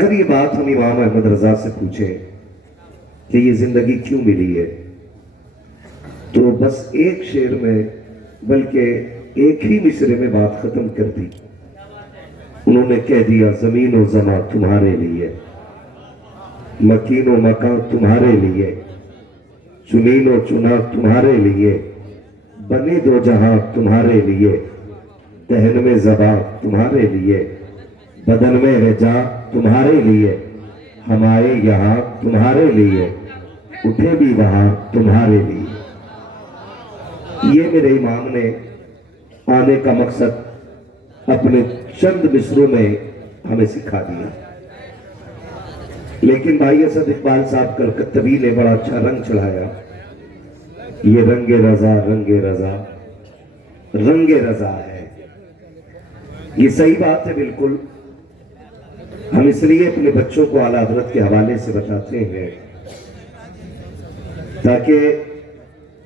اگر یہ بات ہم امام احمد رضا سے پوچھیں کہ یہ زندگی کیوں ملی ہے، تو بس ایک شعر میں بلکہ ایک ہی مصرے میں بات ختم کر دی۔ انہوں نے کہہ دیا زمین و زمان تمہارے لیے، مکین و مکان تمہارے لیے، چنین و چنا تمہارے لیے، بنے دو جہاں تمہارے لیے، دہن میں زباں تمہارے لیے، بدن میں ہے جاں تمہارے لیے، ہم آئے یہاں تمہارے لیے، اٹھے بھی وہاں تمہارے لیے۔ یہ میرے امام نے آنے کا مقصد اپنے چند مصروں میں ہمیں سکھا دیا۔ لیکن بھائی اسد اقبال صاحب کلکتوی نے بڑا اچھا رنگ چڑھایا، یہ رنگ رضا رنگ رضا رنگ رضا ہے۔ یہ صحیح بات ہے بالکل۔ ہم اس لیے اپنے بچوں کو اعلیٰ حضرت کے حوالے سے بتاتے ہیں تاکہ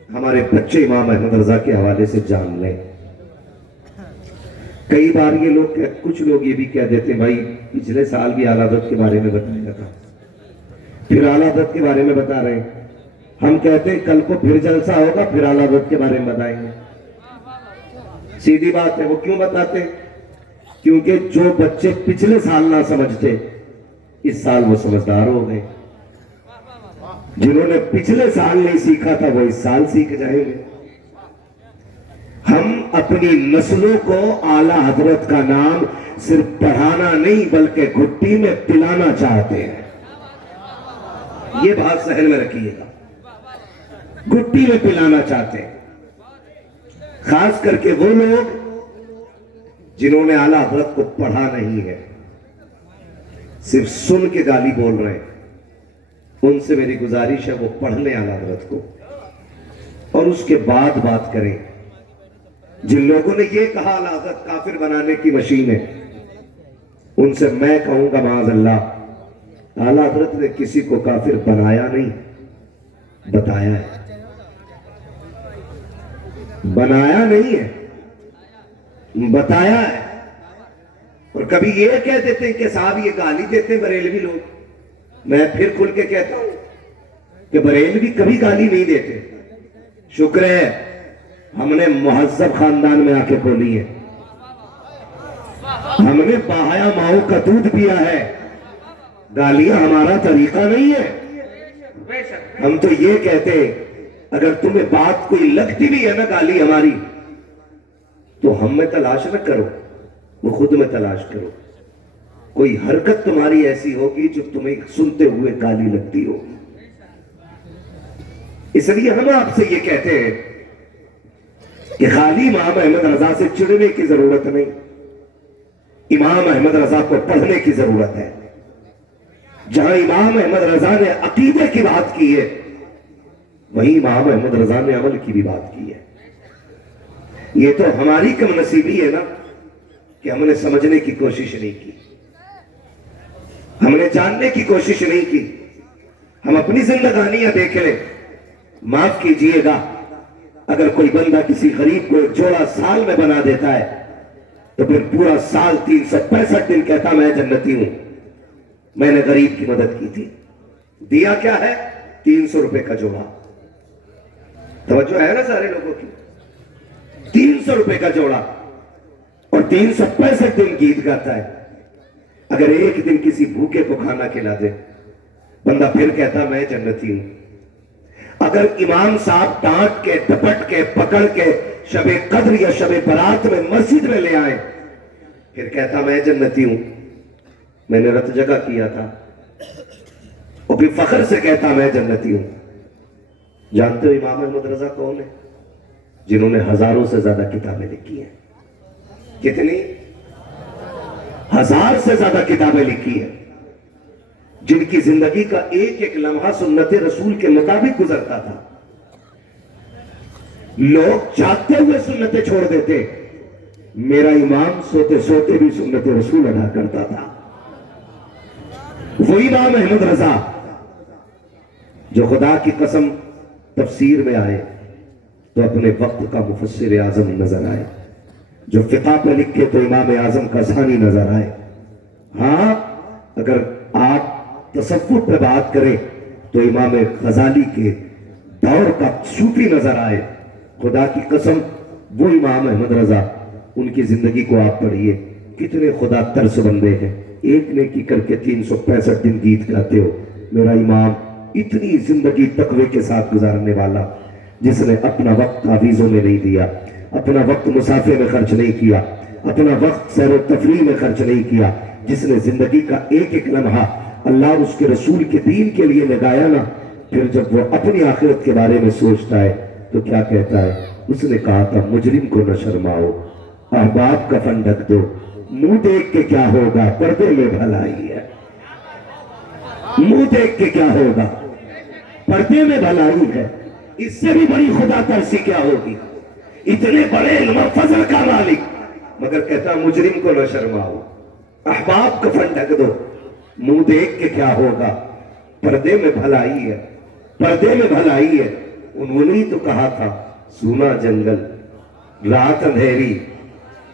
ہمارے بچے امام احمد رضا کے حوالے سے جان لیں۔ کئی بار یہ لوگ کچھ لوگ یہ بھی کہہ دیتے ہیں بھائی پچھلے سال بھی اعلیٰ حضرت کے بارے میں بتایا تھا، پھر اعلیٰ حضرت کے بارے میں بتا رہے ہیں۔ ہم کہتے ہیں کل کو پھر جلسہ ہوگا، پھر اعلیٰ حضرت کے بارے میں بتائیں گے۔ سیدھی بات ہے۔ وہ کیوں بتاتے ہیں؟ کیونکہ جو بچے پچھلے سال نہ سمجھتے اس سال وہ سمجھدار ہو گئے، جنہوں نے پچھلے سال نہیں سیکھا تھا وہ اس سال سیکھ جائیں گے۔ ہم اپنی نسلوں کو اعلیٰ حضرت کا نام صرف پڑھانا نہیں بلکہ گھٹی میں پلانا چاہتے ہیں۔ یہ بات ذہن میں رکھیے گا، گھٹی میں پلانا چاہتے ہیں۔ خاص کر کے وہ لوگ جنہوں نے اعلیٰ حضرت کو پڑھا نہیں ہے، صرف سن کے گالی بول رہے ہیں، ان سے میری گزارش ہے وہ پڑھ لیں اعلیٰ حضرت کو اور اس کے بعد بات کریں۔ جن لوگوں نے یہ کہا اعلیٰ حضرت کافر بنانے کی مشین ہے، ان سے میں کہوں گا معاذ اللہ، اعلیٰ حضرت نے کسی کو کافر بنایا نہیں، بتایا ہے۔ بنایا نہیں ہے، بتایا ہے۔ اور کبھی یہ کہہ دیتے ہیں کہ صاحب یہ گالی دیتے ہیں بریلوی لوگ۔ میں پھر کھل کے کہتا ہوں کہ بریلوی کبھی گالی نہیں دیتے۔ شکر ہے ہم نے مہذب خاندان میں آ کے کھولی ہے، ہم نے باہیا ماؤں کا دودھ پیا ہے۔ گالیاں ہمارا طریقہ نہیں ہے۔ ہم تو یہ کہتے ہیں اگر تمہیں بات کوئی لگتی بھی ہے نا گالی ہماری، تو ہم میں تلاش نہ کرو، وہ خود میں تلاش کرو۔ کوئی حرکت تمہاری ایسی ہوگی جو تمہیں سنتے ہوئے گالی لگتی ہوگی۔ اس لیے ہم آپ سے یہ کہتے ہیں کہ خالی امام احمد رضا سے چڑھنے کی ضرورت نہیں، امام احمد رضا کو پڑھنے کی ضرورت ہے۔ جہاں امام احمد رضا نے عقیدے کی بات کی ہے، وہیں امام احمد رضا نے عمل کی بھی بات کی ہے۔ یہ تو ہماری کم نصیبی ہے نا کہ ہم نے سمجھنے کی کوشش نہیں کی، ہم نے جاننے کی کوشش نہیں کی۔ ہم اپنی زندگانیاں دیکھ لیں۔ معاف کیجئے گا، اگر کوئی بندہ کسی غریب کو ایک جوڑا سال میں بنا دیتا ہے تو پھر پورا سال 365 دن کہتا میں جنتی ہوں، میں نے غریب کی مدد کی تھی۔ دیا کیا ہے؟ 300 روپے کا جوڑا۔ توجہ ہے نا سارے لوگوں کی؟ 300 روپے کا جوڑا اور 365 دن گیت گاتا ہے۔ اگر ایک دن کسی بھوکے کو کھانا کھلا دے، بندہ پھر کہتا میں جنتی ہوں۔ اگر امام صاحب ڈانٹ کے ڈپٹ کے پکڑ کے شب قدر یا شب برات میں مسجد میں لے آئے، پھر کہتا میں جنتی ہوں، میں نے رت جگہ کیا تھا، اور پھر فخر سے کہتا میں جنتی ہوں۔ جانتے ہو امام احمد رضا کون ہے؟ جنہوں نے ہزاروں سے زیادہ کتابیں لکھی ہیں۔ کتنی؟ 1000 سے زیادہ کتابیں لکھی ہیں، جن کی زندگی کا ایک ایک لمحہ سنت رسول کے مطابق گزرتا تھا۔ لوگ جاگتے ہوئے سنتیں چھوڑ دیتے، میرا امام سوتے سوتے بھی سنت رسول ادا کرتا تھا۔ وہ امام احمد رضا جو خدا کی قسم تفسیر میں آئے تو اپنے وقت کا مفسر اعظم نظر آئے، جو فقہ پہ لکھے تو امام اعظم کا ثانی نظر آئے۔ ہاں اگر تصوف پہ بات کریں تو امام غزالی کے دور کا صوفی نظر آئے. خدا کی قسم وہ امام احمد رضا، ان کی زندگی کو آپ پڑھیے، کتنے خدا ترس بندے ہیں. ایک نیکی کر کے 365 دن گیت گاتے ہو. میرا امام اتنی زندگی تقوی کے ساتھ گزارنے والا، جس نے اپنا وقت تعویذوں میں نہیں دیا، اپنا وقت مسافے میں خرچ نہیں کیا، اپنا وقت سیر و تفریح میں خرچ نہیں کیا، جس نے زندگی کا ایک ایک لمحہ اللہ اور اس کے رسول کے دین کے لیے لگایا نا. پھر جب وہ اپنی آخرت کے بارے میں سوچتا ہے تو کیا کہتا ہے؟ اس نے کہا تھا مجرم کو نہ شرماؤ، احباب کا فن ڈھک دو، منہ دیکھ کے کیا ہوگا، پردے میں بھلائی ہے. منہ دیکھ کے کیا ہوگا، پردے میں بھلائی ہے. اس سے بھی بڑی خدا ترسی کیا ہوگی؟ اتنے بڑے علم و فضل کا مالک، مگر کہتا مجرم کو نہ شرماؤ، احباب کا فن ڈھک دو، منہ دیکھ کے کیا ہوگا، پردے میں بھلائی ہے، پردے میں بھلائی ہے. انہوں نے تو کہا تھا سونا جنگل رات اندھیری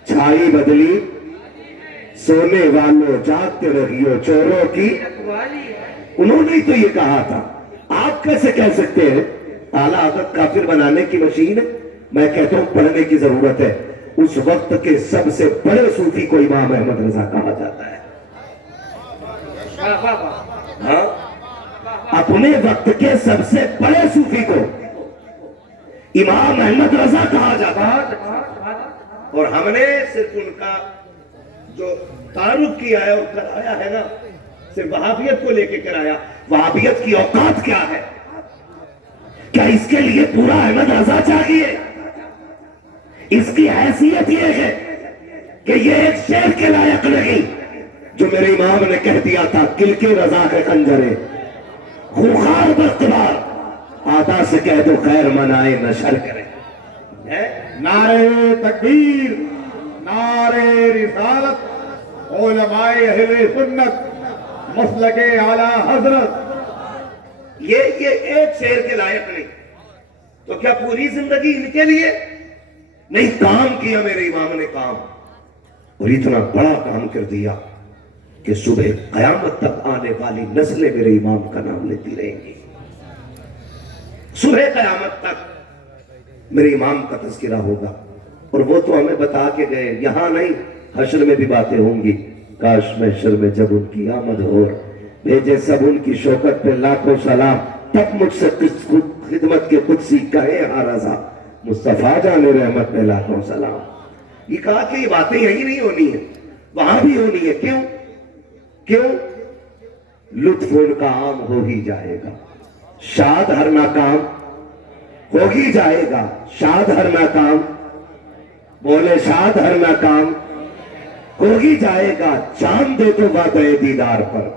چھائی بدلی، سونے والوں جاگتے رہیو چوروں کی. انہوں نے تو یہ کہا تھا. آپ کیسے کہہ سکتے ہیں اعلیٰ حضرت کافر بنانے کی مشین ہے؟ میں کہتا ہوں پڑھنے کی ضرورت ہے. اس وقت کے سب سے بڑے صوفی کو امام احمد رضا کہا جاتا ہے. ہاں، اپنے وقت کے سب سے بڑے صوفی کو امام احمد رضا کہا جاتا ہے. اور ہم نے صرف ان کا جو تعارف کیا ہے اور کرایا ہے نا، صرف وہابیت کو لے کے کرایا. وہابیت کی اوقات کیا ہے؟ کیا اس کے لیے پورا احمد رضا چاہیے؟ اس کی حیثیت یہ ہے کہ یہ ایک شعر کے لائق نہیں جو میرے امام نے کہہ دیا تھا کل کے رضا کے خنجرے خوخار بختبار، آتا سے کہہ دو خیر منائے نہ شر کرے. نعرہ تکبیر، نعرہ رسالت، علماء اہل سنت، مسلک اعلیٰ حضرت. یہ ایک شعر کے لائق نہیں. تو کیا پوری زندگی ان کے لیے نہیں؟ کام کیا میرے امام نے، کام، اور اتنا بڑا کام کر دیا کہ صبح قیامت تک آنے والی نسلیں میرے امام کا نام لیتی رہیں گی. صبح قیامت تک میرے امام کا تذکرہ ہوگا. اور وہ تو ہمیں بتا کے گئے، یہاں نہیں حشر میں بھی باتیں ہوں گی. کاش محشر میں جب ان کی آمد ہو، بھیجے سب ان کی شوکت پہ لاکھوں سلام، تب مجھ سے خدمت کے قدسی کہے ہاں رضا، مصطفیٰ جان رحمت پہ لاکھوں سلام. یہ کہا کہ یہ باتیں یہی نہیں ہونی ہیں، وہاں بھی ہونی ہے. کیوں؟ لطف ان کا عام ہو ہی جائے گا، شاد ہر ناکام ہو ہی جائے گا. شاد ہر ناکام، بولے شاد ہر ناکام ہو ہی جائے گا. چاند دے تو وعدہ دیدار پر،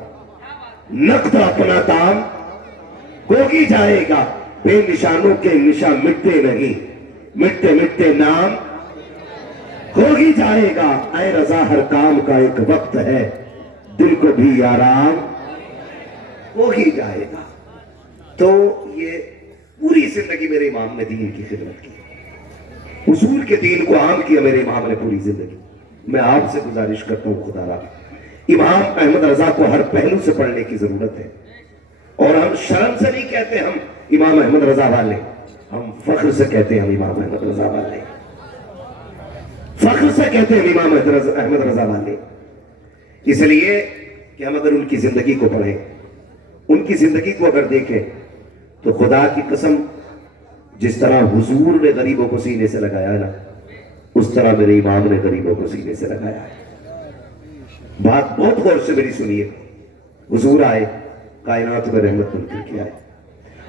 نقد اپنا تام ہو ہی جائے گا. بے نشانوں کے نشان مٹتے نہیں، مٹتے مٹتے نام ہو ہی جائے گا. اے رضا ہر کام کا ایک وقت ہے، دل کو بھی آرام ہو ہی جائے گا. تو یہ پوری زندگی میرے امام نے دین کی خدمت کی، اصول کے دین کو عام کیا میرے امام نے پوری زندگی. میں آپ سے گزارش کرتا ہوں خدا را، امام احمد رضا کو ہر پہلو سے پڑھنے کی ضرورت ہے. اور ہم شرم سے نہیں کہتے ہم امام احمد رضا والے، ہم فخر سے کہتے ہیں ہم امام احمد رضا والے، فخر سے کہتے ہیں امام احمد رضا والے. اس لیے کہ ہم اگر ان کی زندگی کو پڑھیں، ان کی زندگی کو اگر دیکھیں، تو خدا کی قسم جس طرح حضور نے غریبوں کو سینے سے لگایا ہے نا، اس طرح میرے امام نے غریبوں کو سینے سے لگایا ہے. بات بہت غور سے میری سنیے. حضور آئے، کائنات میں رحمت بن کر کے آئے،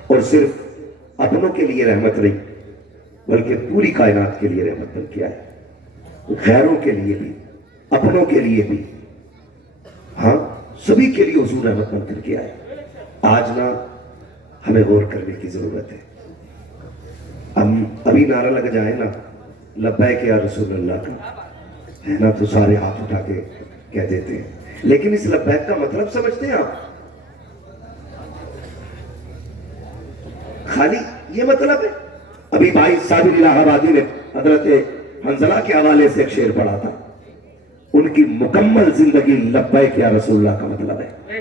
اور صرف اپنوں کے لیے رحمت نہیں بلکہ پوری کائنات کے لیے رحمت بن کے آئے. غیروں کے لیے بھی، اپنوں کے لیے بھی، ہاں سبھی کے لیے حضور رحمت بن کر کے آئے. آج نا ہمیں غور کرنے کی ضرورت ہے. ہم ابھی نعرہ لگ جائے نا لبیک یا رسول اللہ کا ہے نا، تو سارے ہاتھ اٹھا کے کہہ دیتے ہیں. لیکن اس لبیک کا مطلب سمجھتے ہیں آپ؟ خالی یہ مطلب ہے؟ ابھی بھائی صابر الہ آبادی نے حضرت حنظلہ کے حوالے سے ایک شعر پڑھا تھا. ان کی مکمل زندگی لبیک یا رسول اللہ کا مطلب ہے.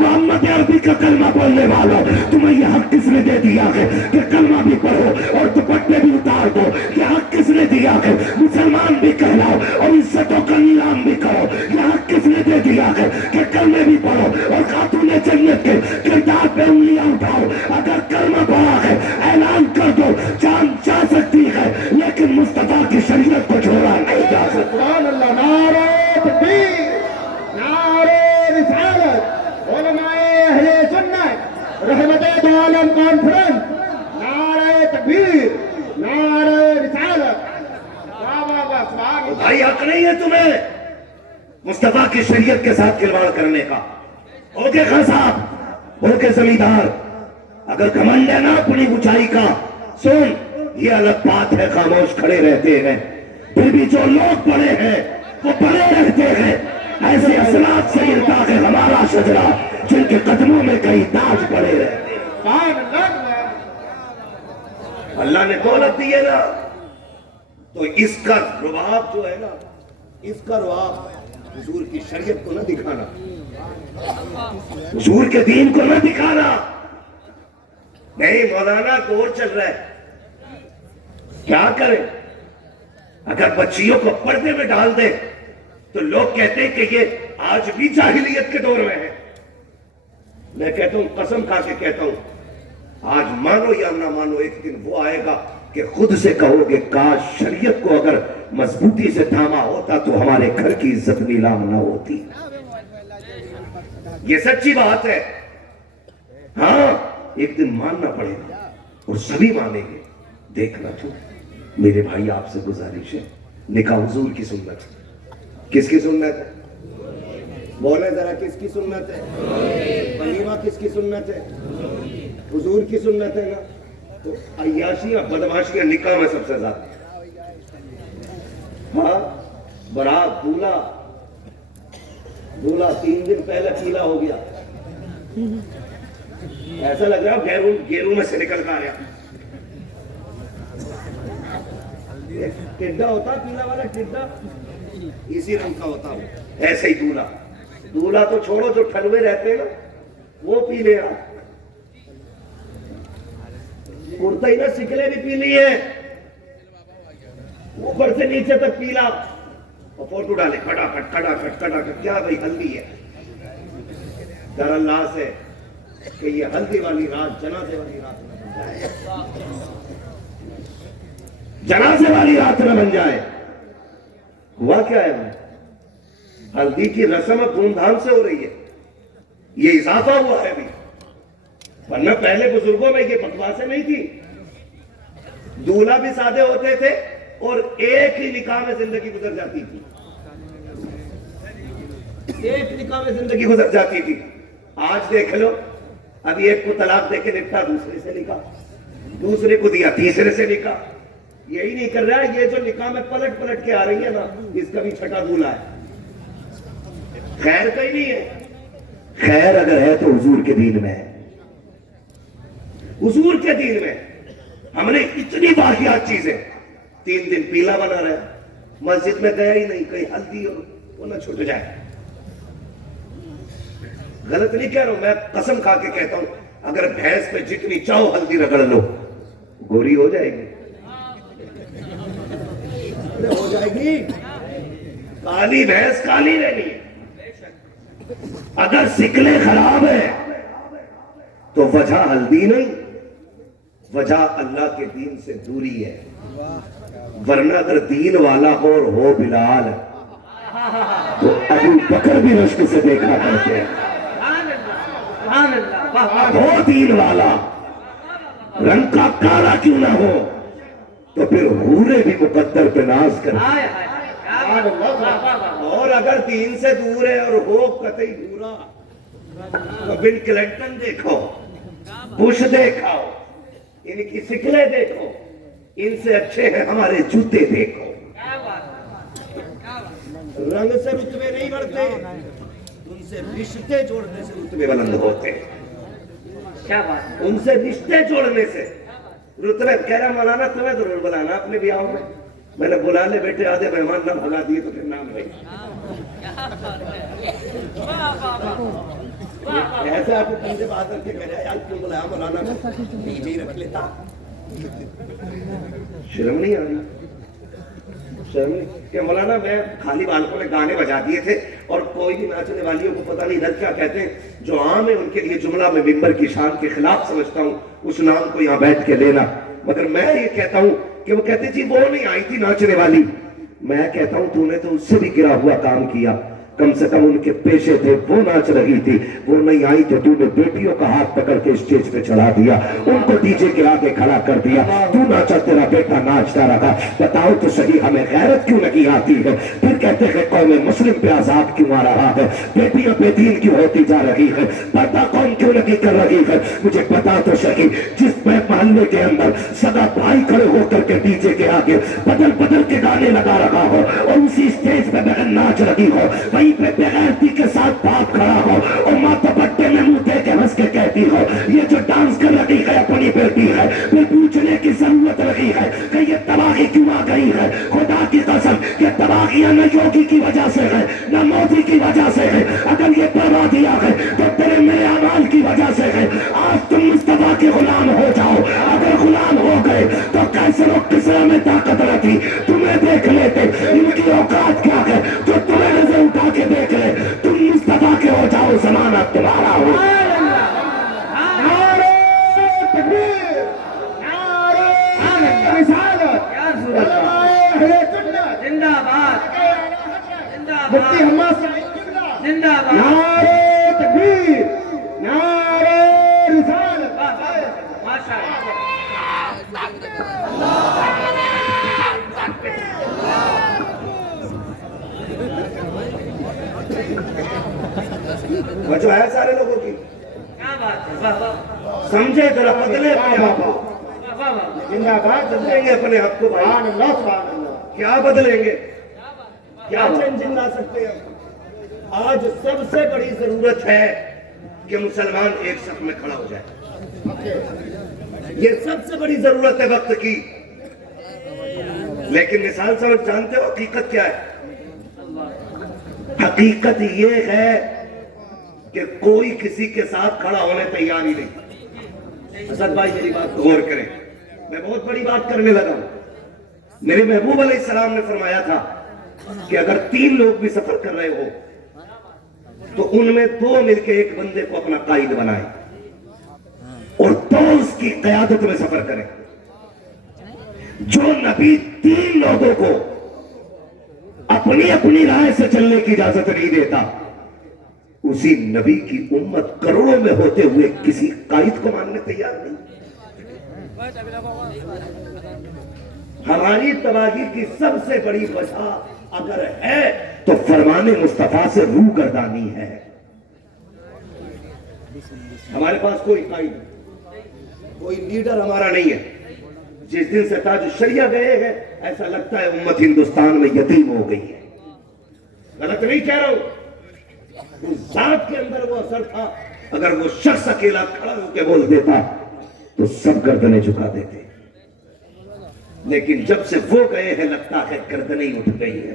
محمد عربی کا کلمہ بولنے والوں، تمہیں یہ حق کس نے دے دیا ہے کہ کلمہ بھی پڑھو اور دوپٹے بھی اتار دو؟ یہ حق کس نے دیا ہے مسلمان بھی کہلاؤ اور عزتوں کا نیلام بھی کرو؟ یہ حق کس نے دے دیا ہے کہ کلمے بھی پڑھو اور خاتون جنت کے کردار پہ انگلیاں اٹھاؤ؟ اگر کلمہ پڑھا ہے اعلان کر دو، جان جا سکتی ہے لیکن مصطفیٰ کی شریعت کو چھوڑا نہیں جا سکتا۔ سبحان اللہ، نعرہ تکبیر، نعرہ رسالت، علماء اہل سنت، رحمت دو عالم کانفرنس، نعرہ تکبیر، نعرہ رسالت، واہ واہ واہ، سبحان اللہ۔ بھائی حق نہیں ہے تمہیں مصطفیٰ کی شریعت کے ساتھ کھلواڑ کرنے کا۔ ہو کے خان صاحب، ہو کے زمیندار، اگر گھمنڈ ہے نا اپنی اونچائی کا، سن یہ الگ بات ہے، خاموش کھڑے رہتے ہیں، پھر بھی جو لوگ بڑے ہیں وہ بڑے رہتے ہیں۔ ایسے اسلاف سے ارتا ہے ہمارا شجرا جن کے قدموں میں کئی تاج پڑے رہتے ہیں۔ سبحان اللہ۔ اللہ نے دولت دی ہے نا، تو اس کا رباب جو ہے نا، اس کا رباب حضور کی شریعت کو نہ دکھانا، حضور کے دین کو نہ دکھانا۔ نہیں مولانا دور چل رہا ہے، کیا کریں؟ اگر بچیوں کو پردے میں ڈال دیں تو لوگ کہتے ہیں کہ یہ آج بھی جاہلیت کے دور میں ہے۔ میں کہتا ہوں، قسم کھا کے کہتا ہوں، آج مانو یا نہ مانو، ایک دن وہ آئے گا کہ خود سے کہو گے کاش شریعت کو اگر مضبوطی سے تھاما ہوتا تو ہمارے گھر کی عزت نیلام نہ ہوتی۔ یہ سچی بات ہے، ہاں ایک دن ماننا پڑے گا اور سبھی مانیں گے۔ دیکھنا تو میرے بھائی آپ سے گزارش ہے، نکاح حضور کی سنت ہے۔ کس کی سنت ہے؟ بولے ذرا، کس کی سنت ہے؟ ولیمہ کس کی سنت ہے؟ حضور کی سنت ہے نا۔ تو عیاشیاں بدماشیاں نکاح میں سب سے زیادہ، ہاں برات دولہا 3 دن پہلے پیلا ہو گیا، ایسا لگ رہا ہے گیروں میں سے نکل کر آیا۔ ٹڈا ہوتا پیلا والا، ٹڈا اسی رنگ کا ہوتا ہوں، ایسے ہی دولہا تو چھوڑو، جو ٹھلوے رہتے ہیں نا وہ پی لے رہا، کرتا ہی نا سکلے بھی پی لیے، اوپر سے نیچے تک پیلا اور فوٹو ڈالے کھٹا کھٹ، کیا بھائی ہلدی ہے؟ ڈر اللہ سے کہ یہ ہلدی والی رات جنازے والی رات نہ بن جائے، جنازے والی رات نہ بن جائے۔ ہوا کیا ہے؟ ہلدی کی رسم اب دھوم دھام سے ہو رہی ہے، یہ اضافہ ہوا ہے ابھی، ورنہ پہلے بزرگوں میں یہ بکواسیں نہیں تھی۔ دولہا بھی سادے ہوتے تھے اور ایک ہی نکاح میں زندگی گزر جاتی تھی، ایک نکاح میں زندگی گزر جاتی تھی۔ آج دیکھ لو، ابھی ایک کو طلاق دے کے نپٹا، دوسرے سے نکاح، دوسرے کو دیا، تیسرے سے نکاح۔ یہی نہیں کر رہا ہے، یہ جو نکاح میں پلٹ کے آ رہی ہے نا، اس کا بھی چھٹا دولہا ہے۔ خیر کہیں نہیں ہے، خیر اگر ہے تو حضور کے دین میں ہے۔ حضور کے دین میں ہم نے اتنی واقعات چیزیں، 3 دن پیلا بنا رہا ہے، مسجد میں گیا ہی نہیں، کہیں ہلدی اور وہ نہ چھوٹ جائے۔ غلط نہیں کہہ رہا ہوں، میں قسم کھا کے کہتا ہوں، اگر بھینس پہ جتنی چاہو ہلدی رگڑ لو، گوری ہو جائے گی، ہو جائے گی، کالی بھینس کالی رہنی ہے۔ اگر سکلے خراب ہیں تو وجہ ہلدی نہیں، وجہ اللہ کے دین سے دوری ہے۔ ورنہ اگر دین والا اور ہو بلال تو ابو بکر بھی رشک سے دیکھا کرتے ہیں۔ ہو دین والا، رنگ کا کالا کیوں نہ ہو، تو پھر حورے بھی مقدر پہ ناز کرتے ہیں۔ اور اگر دین سے دور ہے اور ہو قطعی بھورا، تو بل کلنٹن دیکھو، بش دیکھو، ان کی سکلیں دیکھو، ان سے اچھے ہیں ہمارے جوتے دیکھو۔ رنگ سے رتبے نہیں بڑھتے، ان سے رشتے جوڑنے سے رتبے بلند ہوتے ہیں۔ ان سے رشتے جوڑنے سے رتبے، کہہ رہا مولانا تمہیں ضرور بلانا اپنے بیاہوں میں نے بلا لے بیٹے، آدھے مہمان نہ بھگا دیے تو پھر نام بھائی۔ ایسے آپ کو کندھے پہ ہاتھ رکھ کے کہہ رہے ہیں یار کیوں بلایا مولانا کو ڈی جے رکھ لیتا. شرم نہیں آ رہی؟ شرم نہیں کہ مولانا میں خالی بالکوں نے گانے بجا دیے تھے اور کوئی بھی ناچنے والیوں کو پتہ نہیں ادھر کیا کہتے ہیں جو عام ہے ان کے لیے جملہ میں ممبر کی شان کے خلاف سمجھتا ہوں اس نام کو یہاں بیٹھ کے لینا. مگر میں یہ کہتا ہوں کہ وہ کہتے جی وہ نہیں آئی تھی ناچنے والی. میں کہتا ہوں تو نے تو اس سے بھی گرا ہوا کام کیا. کم سے کم ان کے پیشے تھے وہ ناچ رہی تھی, وہ نہیں آئی تو تو نے بیٹیوں کا ہاتھ پکڑ کے اسٹیج پہ چڑھا دیا, ان کو ڈی جے کے آگے کھڑا کر دیا. تو ناچا تیرا بیٹا ناچتا رہا. بتاؤ تو صحیح ہمیں غیرت کیوں نہیں آتی ہے؟ پھر کہتے ہیں قوم مسلم پہ عذاب کیوں آ رہا ہے, بیٹیاں بے دین کیوں ہوتی جا رہی ہے, پردہ قوم کیوں نہیں کر رہی ہے؟ مجھے بتا تو صحیح جس میں محلے کے اندر سگا بھائی کھڑے ہو کر کے ڈی جے کے آگے بدل بدل کے گانے لگا رہا ہو اور اسی اسٹیج پہ بہن ناچ رہی ہو, وہیں پہ بغیرتی کے ساتھ باپ کھڑا ہو اور ماں دوپٹے میں منہ دے کے ہنس کے کہتی ہو یہ جو ڈانس کر رہی ہے اپنی بیٹی ہے, پھر پوچھنے کی ضرورت رہی ہے کہ یہ تباہی کیوں آ گئی ہے؟ خدا کی قسم یہ تباہیاں نہ یوگی کی وجہ سے ہے نہ مودی کی وجہ سے ہے. اگر یہ بربادیاں ہے تو تیرے میرے اعمال کی وجہ سے ہے. آج تم مصطفیٰ کے غلام ہو جاؤ. اگر غلام ہو گئے تو کیسے و کسرا میں طاقت رہتی تمہیں دیکھ لیتے. ان کی اوقات کیا ہے تو تمہیں نظر اٹھا کے دیکھ لے. تم مصطفیٰ کے ہو جاؤ, زمانہ تمہارا ہو. نعرہ تکبیر, نعرہ رسالت, علماء اہل سنت زندہ باد مفتی حماد صاحب قبلہ, زندہ باد. نعرہ تکبیر, نعرہ رسالت. ماشاء اللہ. وجہ ہے سارے لوگوں کی, کیا بات ہے, واہ واہ سمجھے ذرا بدلے اپنے آپ کو. واہ واہ. زندہ باد, بدلیں گے اپنے آپ کو بھائی, سبحان اللہ, سبحان اللہ. کیا بدلیں گے؟ کیا چینجنگ لا سکتے ہیں؟ آج سب سے بڑی ضرورت ہے کہ مسلمان ایک صف میں کھڑا ہو جائے. یہ سب سے بڑی ضرورت ہے وقت کی. لیکن مثال سمجھ جانتے ہو حقیقت کیا ہے؟ حقیقت یہ ہے کہ کوئی کسی کے ساتھ کھڑا ہونے تیار ہی نہیں. اسد بھائی میری بات کو غور کریں, میں بہت بڑی بات کرنے لگا ہوں. میرے محبوب علیہ السلام نے فرمایا تھا کہ اگر 3 لوگ بھی سفر کر رہے ہو تو ان میں 2 مل کے ایک بندے کو اپنا قائد بنائیں اور 2 اس کی قیادت میں سفر کریں. جو نبی 3 لوگوں کو اپنی اپنی رائے سے چلنے کی اجازت نہیں دیتا, اسی نبی کی امت کروڑوں میں ہوتے ہوئے کسی قائد کو ماننے تیار نہیں. ہماری تباہی کی سب سے بڑی وجہ اگر ہے تو فرمان مصطفیٰ سے روح گردانی ہے. ہمارے پاس کوئی قائد, کوئی لیڈر ہمارا نہیں ہے. جس دن سے تاج الشریعہ گئے ہیں ایسا لگتا ہے امت ہندوستان میں یتیم ہو گئی ہے. غلط نہیں کہہ رہا ہوں, اس ذات کے اندر وہ اثر تھا. اگر وہ شخص اکیلا کھڑا ہو کے بول دیتا تو سب گردنیں جھکا دیتے. لیکن جب سے وہ گئے ہیں لگتا ہے گردنیں اٹھ گئی ہیں,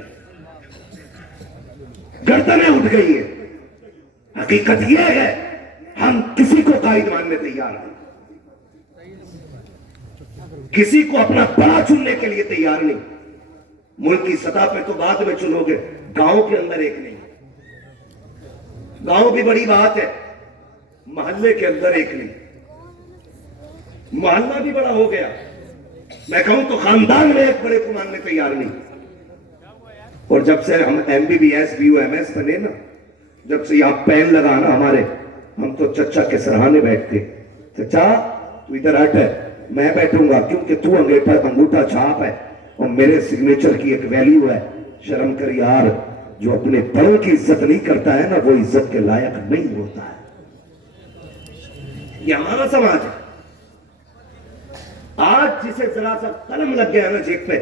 گردنیں اٹھ گئی ہیں. حقیقت یہ ہے ہم کسی کو قائد ماننے تیار نہیں, کسی کو اپنا بڑا چننے کے لیے تیار نہیں. ملک کی سطح پہ تو بعد میں چنو گے, گاؤں کے اندر ایک نہیں. گاؤں بھی بڑی بات ہے, محلے کے اندر ایک نہیں. محلہ بھی بڑا ہو گیا, میں کہوں تو خاندان میں ایک بڑے کو ماننے تیار نہیں. اور جب سے ہم MBBS BUMS بنے نا, جب سے یہاں پین لگا نا ہمارے, ہم تو چچا کے سرہانے بیٹھتے. چچا تو ادھر ہٹ ہے, میں بیٹھوں گا کیونکہ تو انگوٹھا چھاپ ہے اور میرے سگنیچر کی ایک ویلیو ہے. شرم کر یار, جو اپنے بڑوں کی عزت نہیں کرتا ہے نا وہ عزت کے لائق نہیں ہوتا ہے. یہ ہمارا سماج ہے. آج جسے ذرا سا قلم لگ گیا نا جیب پہ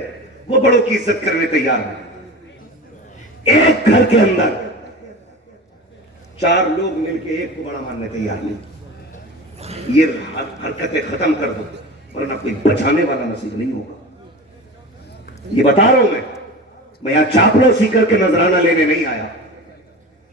وہ بڑوں کی عزت کرنے تیار ہے. ایک گھر کے اندر 4 لوگ مل کے ایک کو بڑا ماننے تیار نہیں. یہ حرکتیں ختم کر دو ورنہ کوئی بچانے والا نصیب نہیں ہوگا. یہ بتا رہا ہوں میں یہاں چاپلوسی کر کے نذرانہ لینے نہیں آیا.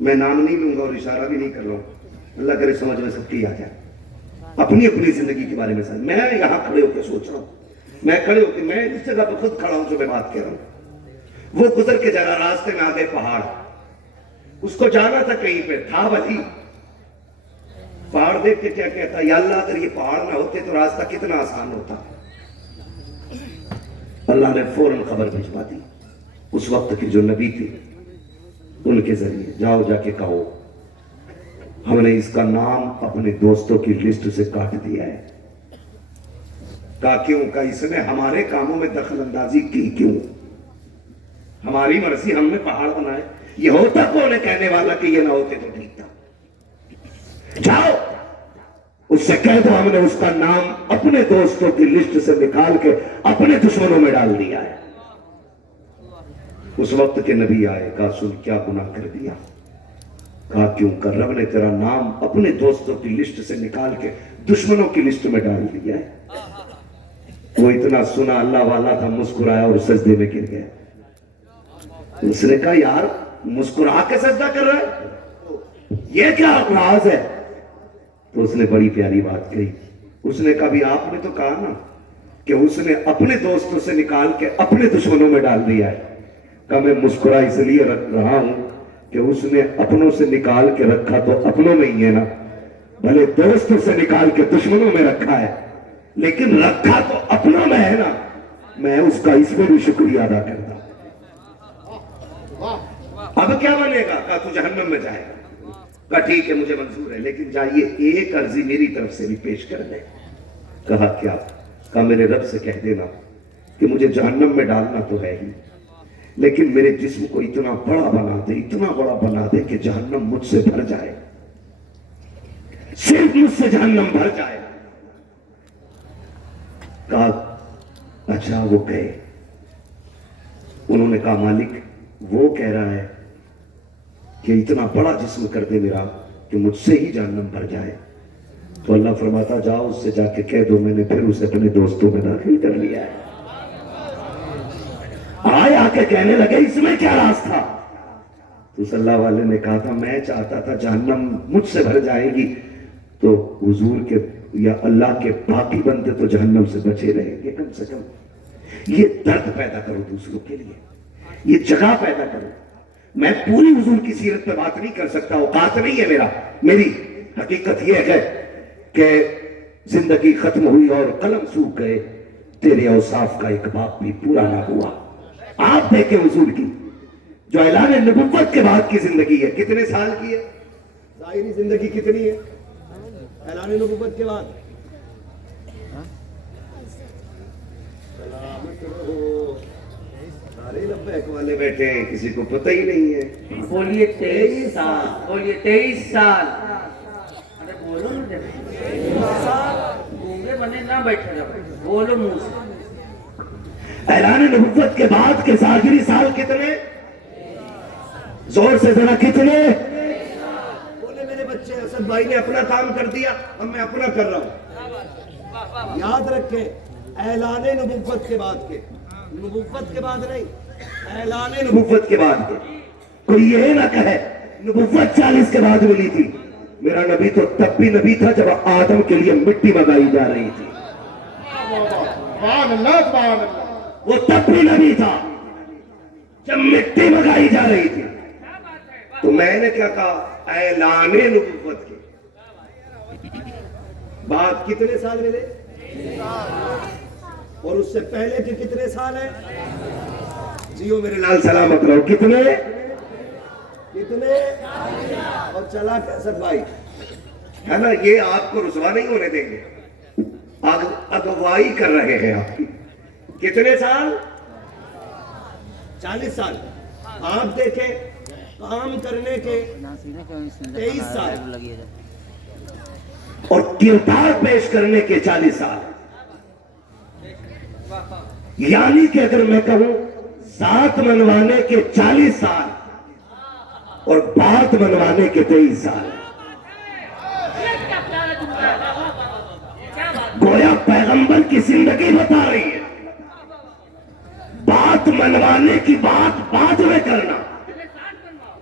میں نام نہیں لوں گا اور اشارہ بھی نہیں کر رہا ہوں، اللہ کرے سمجھ میں سب کی آ جائے اپنی اپنی زندگی کے بارے میں سمجھ۔ میں یہاں کھڑے ہو کے سوچ رہا ہوں، میں کھڑے ہو کے، میں اس جگہ پہ خود کھڑا ہوں جو میں بات کر رہا ہوں، وہ گزر کے جا راستے میں آگے پہاڑ، اس کو جانا تھا کہیں پہ، تھا ولی، پہاڑ دیکھ کے کیا کہتا، یا اللہ اگر یہ پہاڑ نہ ہوتے تو راستہ کتنا آسان ہوتا۔ اللہ نے فوراً خبر بھجوا دی اس وقت کی جو نبی تھی ان کے ذریعے، جاؤ جا کے کہو ہم نے اس کا نام اپنے دوستوں کی لسٹ سے کاٹ دیا ہے۔ کہا کیوں؟ کہ اس نے ہمارے کاموں میں دخل اندازی کی، کیوں؟ ہماری مرضی، ہم نے پہاڑ بنائے، یہ ہوتا کون ہے کہنے والا کہ یہ نہ ہوتے تو ٹھیک تھا؟ جاؤ اس سے کہہ دو ہم نے اس کا نام اپنے دوستوں کی لسٹ سے نکال کے اپنے دشمنوں میں ڈال دیا ہے۔ اس وقت کے نبی آئے، کہا سن کیا گناہ کر دیا؟ کہا کیوں؟ کہ رب نے تیرا نام اپنے دوستوں کی لسٹ سے نکال کے دشمنوں کی لسٹ میں ڈال دیا ہے۔ وہ اتنا سنا اللہ والا تھا، مسکرایا اور سجدے میں گر گیا۔ اس نے کہا یار مسکرا کے سجدہ کر رہا ہے، یہ کیا راز ہے؟ تو اس نے بڑی پیاری بات کہی، اس نے کہا بھی آپ نے تو کہا نا کہ اس نے اپنے دوستوں سے نکال کے اپنے دشمنوں میں ڈال دیا ہے۔ کہا میں مسکرا اس لیے رہا ہوں کہ اس نے اپنوں سے نکال کے رکھا تو اپنوں میں ہی ہے نا، بھلے دوستوں سے نکال کے دشمنوں میں رکھا ہے لیکن رکھا تو اپنوں میں ہے نا، میں اس کا اس میں بھی شکریہ ادا کرتا ہوں۔ اب کیا بنے گا؟ کہا تو جہنم میں جائے گا۔ کہا ٹھیک ہے مجھے منظور ہے، لیکن جائیے ایک عرضی میری طرف سے بھی پیش کر دیں۔ کہا کیا؟ کہا میرے رب سے کہہ دینا کہ مجھے جہنم میں ڈالنا تو ہے ہی، لیکن میرے جسم کو اتنا بڑا بنا دے، اتنا بڑا بنا دے کہ جہنم مجھ سے بھر جائے، صرف مجھ سے جہنم بھر جائے۔ کہا اچھا وہ کہے؟ انہوں نے کہا مالک وہ کہہ رہا ہے کہ اتنا بڑا جسم کر دے میرا کہ مجھ سے ہی جہنم بھر جائے۔ تو اللہ فرماتا جاؤ اس سے جا کے کہہ دو میں نے پھر اسے اپنے دوستوں میں داخل کر لیا ہے۔ آئے آ کے کہنے لگے اس میں کیا راز تھا؟ تو صلی اللہ والے نے کہا تھا میں چاہتا تھا جہنم مجھ سے بھر جائے گی تو حضور کے یا اللہ کے باقی بندے تو جہنم سے بچے رہیں گے، کم سے کم یہ درد پیدا کرو دوسروں کے لیے، یہ جگہ پیدا کرو۔ میں پوری حضور کی سیرت پہ بات نہیں کر سکتا، اوقات نہیں ہے میری حقیقت یہ ہے کہ زندگی ختم ہوئی اور قلم سوکھ گئے، تیرے اوصاف کا ایک باب بھی پورا نہ ہوا۔ آپ دیکھیں حضور کی جو اعلان نبوت کے بعد کی زندگی ہے کتنے سال کی ہے؟ ظاہری زندگی کتنی ہے اعلان نبوت کے بعد؟ سلامت رہو، سارے لبیک والے بیٹھے ہیں، کسی کو پتہ ہی نہیں ہے۔ بولیے 23 سال، بولیے 23 سال۔ ارے بولو نا، گونگے بنے نہ بیٹھے رہو، بولو منہ سے۔ اعلان نبوت کے بعد کے ظاہری سال کتنے؟ زور سے ذرا کتنے؟ بولے میرے بچے اسد بھائی نے اپنا کام کر دیا، اب میں اپنا کر رہا ہوں۔ یاد رکھیں اعلان نبوت کے بعد کے، نبوت کے بعد نہیں، اعلان نبوت کے بعد کے۔ کوئی یہ نہ کہے نبوت 40 کے بعد ملی تھی، میرا نبی تو تب بھی نبی تھا جب آدم کے لیے مٹی منگائی جا رہی تھی، سبحان اللہ سبحان اللہ۔ وہ تب بھی نبی تھا جب مٹی منگائی جا رہی تھی۔ تو میں نے کیا کہا اعلان نبوت کے بعد کتنے سال ملے اور اس سے پہلے کے کتنے سال ہیں؟ جیو میرے لال سلامت رہو۔ کتنے؟ کتنے؟ اور چلا کے اسد بھائی ہے نا، یہ آپ کو رسوا نہیں ہونے دیں گے، اگوائی کر رہے ہیں آپ کی۔ کتنے سال؟ 40 سال۔ آپ دیکھیں کام کرنے کے 23 سال اور کردار پیش کرنے کے 40 سال، یعنی کہ اگر میں کہوں ذات منوانے کے 40 سال اور بات منوانے کے 23 سال، گویا پیغمبر کی زندگی بتا رہی ہے بات منوانے کی بات بعد میں کرنا،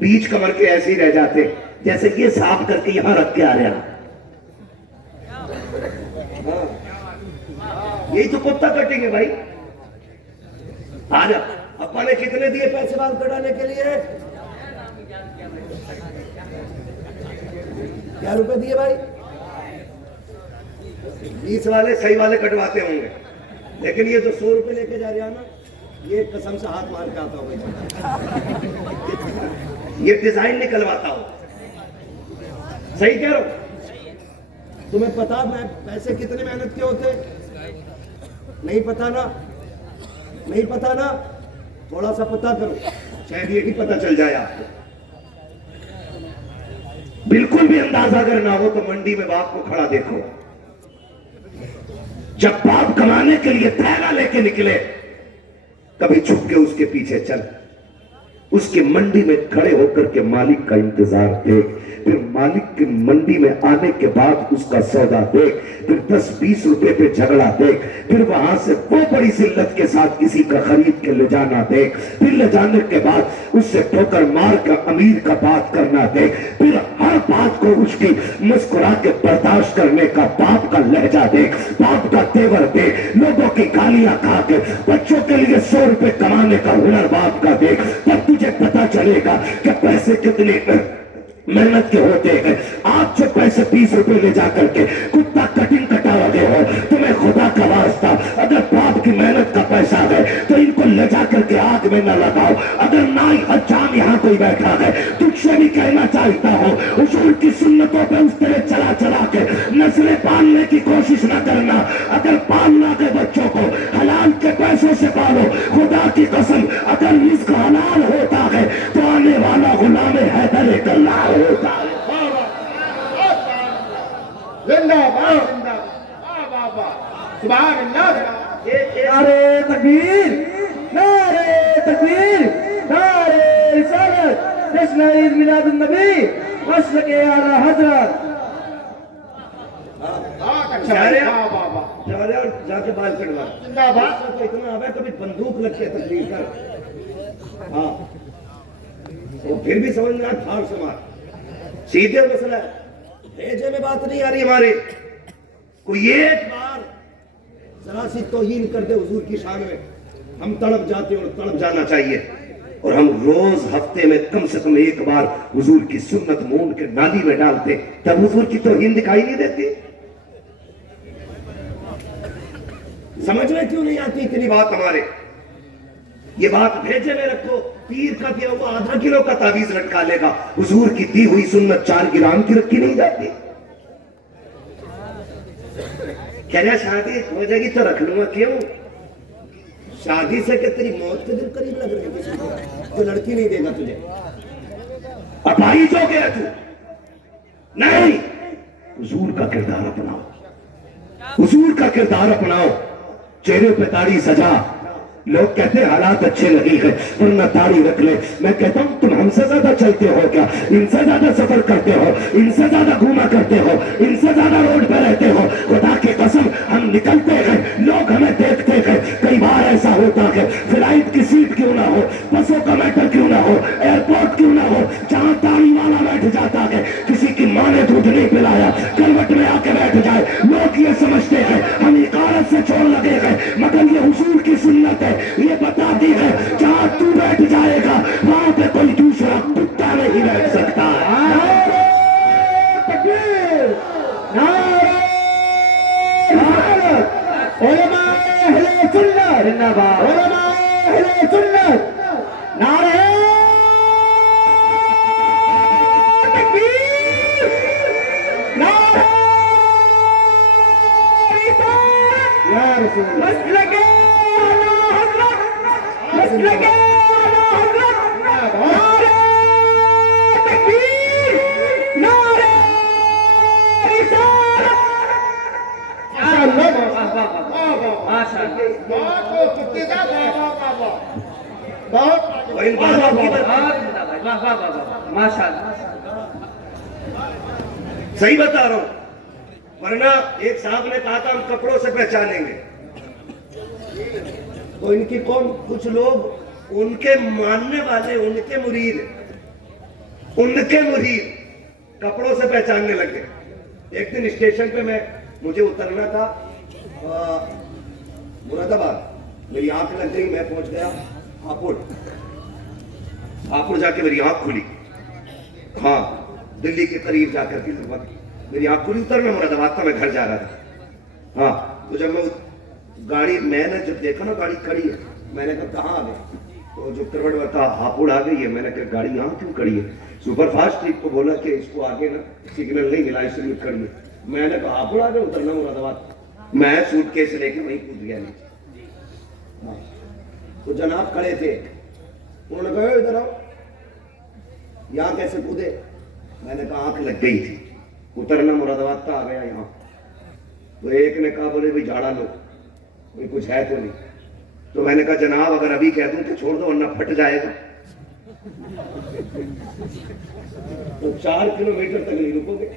بیچ کمر کے ایسے ہی رہ جاتے جیسے یہ صاف کر کے یہاں رکھ کے آ رہا. یہی تو کتا کٹیں گے بھائی. آجا ابا نے کتنے دیے پیسے بال کٹانے کے لیے؟ کیا روپے دیے بھائی؟ 20 والے صحیح والے کٹواتے ہوں گے، لیکن یہ جو 100 روپے لے کے جا رہے ہیں نا، یہ قسم سے ہاتھ مار کے آتا ہوگا، یہ ڈیزائن نکلواتا ہو. صحیح کہہ رہا ہوں؟ تمہیں پتا میں پیسے کتنے محنت کے ہوتے؟ نہیں پتا نا؟ نہیں پتا نا؟ تھوڑا سا پتا کرو، شاید یہ بھی پتا چل جائے آپ کو. بالکل بھی اندازہ اگر نہ ہو تو منڈی میں باپ کو کھڑا دیکھو. جب باپ کمانے کے لیے تھیلا لے کے نکلے، کبھی چھپ کے اس کے پیچھے چل، اس کے منڈی میں کھڑے ہو کر کے مالک کا انتظار دیکھ، پھر مالک کے منڈی میں آنے کے بعد اس کا سودا دیکھ، پھر 10-20 روپے پہ جھگڑا دیکھ، پھر وہاں سے وہ بڑی ذلت کے ساتھ کسی کا خرید کے لے جانا دیکھ، پھر لے جانے کے بعد اس سے ٹھوکر مار کر امیر کا بات کرنا دیکھ، پھر ہر بات کو اس کی مسکرا کے برداشت کرنے کا باپ کا لہجہ دیکھ، باپ کا تیور دیکھ، لوگوں کی گالیاں کھا کے بچوں کے لیے 100 روپے کمانے کا ہنر باپ کا دیکھ. تب تجھے پتا چلے گا کہ پیسے کتنے محنت کے ہوتے ہیں. آپ جو پیسے 20 روپے لے جا کر کے کتا کٹنگ کٹا لگے ہو، تمہیں خدا کا واسطہ اگر باپ کی محنت کا پیسہ ہے تو ان کو لے جا کر کے آگ میں نہ لگاؤ. اگر نائی حجام یہاں کوئی بیٹھا ہے، تجھ سے بھی کہنا چاہتا ہوں، حضور کی سنتوں پہ اس طرح چلا چلا کے نسلیں پالنے کی کوشش نہ کرنا. اگر پالنا ہے بچوں کو حلال کے پیسوں سے پالو. خدا کی قسم اگر رزق حلال ہوتا ہے تو آنے والا غلام حیدر کلّہ ہوتا ہے. زندہ باد، زندہ باد، واہ واہ واہ، سبحان اللہ. نعرے تکبیر، نعرے تکبیر، نعرے رسالت، جشن عید میلاد النبی، مسلک اعلیٰ حضرت. بہت اچھا ہے، واہ واہ واہ. جا رہے اور جا کے بال کٹوا. زندہ باد. تو اتنا آوے کبھی بندوق لگ کے تقریر کر. ہاں وہ پھر بھی سمجھ میں آیا تھار سے مار. سیدھے مسئلہ ہے، بھیجے میں بات نہیں آ رہی ہمارے. کوئی ایک بار ذرا سی توہین کر دے حضور کی شان میں، ہم تڑپ جاتے اور تڑپ جانا چاہیے. اور ہم روز ہفتے میں کم سے کم ایک بار حضور کی سنت مون کے نالی میں ڈالتے، تب حضور کی توہین دکھائی نہیں دیتی. سمجھ میں کیوں نہیں آتی اتنی بات ہمارے؟ یہ بات بھیجے میں رکھو. پیر کا دیا ہوا آدھا کلو کا تعویذ لٹکا لے گا، حضور کی دی ہوئی سنت 4 گرام کی رکھی نہیں جاتی. کہہ رہا شادی ہو جائے گی تو رکھ لوں گا. کیوں؟ شادی سے کہ تیری موت کے دن قریب لگ رہے ہیں کسی کو، تو لڑکی نہیں دے گا تجھے. اب آئی جو گیا تو نہیں، حضور کا کردار اپناؤ، حضور کا کردار اپناؤ. چہرے پہ داڑھی سجا. لوگ کہتے ہیں حالات اچھے نہیں ہیں ورنہ داڑھی رکھ لے. میں کہتا ہوں تم ہم سے زیادہ چلتے ہو کیا؟ ان سے زیادہ سفر کرتے ہو، ان سے زیادہ گھوما کرتے ہو، ان سے زیادہ روڈ پہ رہتے ہو. خدا کی قسم ہم نکلتے ہیں، لوگ ہمیں دیکھتے ہیں. کئی بار ایسا ہوتا ہے فلائٹ کی سیٹ کیوں نہ ہو، بسوں کا میٹر کیوں نہ ہو، ایئرپورٹ کیوں نہ ہو، جہاں داڑھی والا بیٹھ جاتا ہے، کسی کی ماں نے دودھ نہیں پلایا، کروٹ میں آ کے بیٹھ جائے، لوگ یہ سمجھتے ہیں ہم اقارت سے چھوڑ لگے ہیں. مگر یہ حضور کی سنت ہے، یہ بتاتی ہے جہاں تو بیٹھ جائے گا وہاں پہ کوئی دوسرا کتا نہیں بیٹھ سکتا. نعرے تکبیر، نعرے رسالت، علماء اہل سنت زندہ باد، علماء اہل سنت. نعرے تکبیر، نعرے رسالت، یا رسول اللہ. مسلک اعلیٰ حضرت، مسلک اعلیٰ حضرت. نعرے تکبیر، نعرے رسالت. ماشاء اللہ، واہ واہ ماشاء اللہ. بہت ہو کتنے کا، واہ واہ واہ واہ. بہت اور ان باتوں کی ماشاء اللہ. صحیح بتا رہا ہوں، ورنہ ایک صاحب نے کہا تھا ہم کپڑوں سے پہچانیں گے. تو ان کی قوم کچھ لوگ ان کے ماننے والے، ان کے مرید ان کے مرید کپڑوں سے پہچاننے لگے. ایک دن اسٹیشن پہ مجھے اترنا تھا مراد آباد. میری آنکھ لگ گئی, میں پہنچ گیا ہاپوڑ جا کے میری آنکھ کھلی. ہاں, دلی کے قریب جا کر کے میری آنکھ کھلی. اترنا مراد آباد تھا, میں گھر جا رہا تھا. ہاں, تو جب میں نے جب دیکھا نا گاڑی کھڑی ہے, میں نے کہا کہاں آ گئے؟ تو جو کروٹ میں کہا ہاپوڑ آ گئی ہے. میں نے کہا گاڑی یہاں کیوں کھڑی ہے؟ سپر فاسٹ ٹرپ کو بولا کہ اس کو آگے نا سگنل نہیں ملا اس لیے کھڑی ہے. میں نے کہا ہاپوڑ آ گئے, اترنا مراد آباد. میں سوٹ کیس لے کے وہیں کود گیا نیچے. تو جناب کھڑے تھے, انہوں نے کہا ادھر آؤ, یہاں کیسے کودے؟ میں نے کہا آنکھ لگ گئی تھی, اترنا مراد آباد کا, آ گیا یہاں. تو ایک نے کہا بولے بھائی جھاڑا لو, کوئی کچھ ہے تو نہیں. تو میں نے کہا جناب اگر ابھی کہہ دوں کہ چھوڑ دو ورنہ پھٹ جائے گا. تو 4 کلومیٹر تک نہیں رکو گے.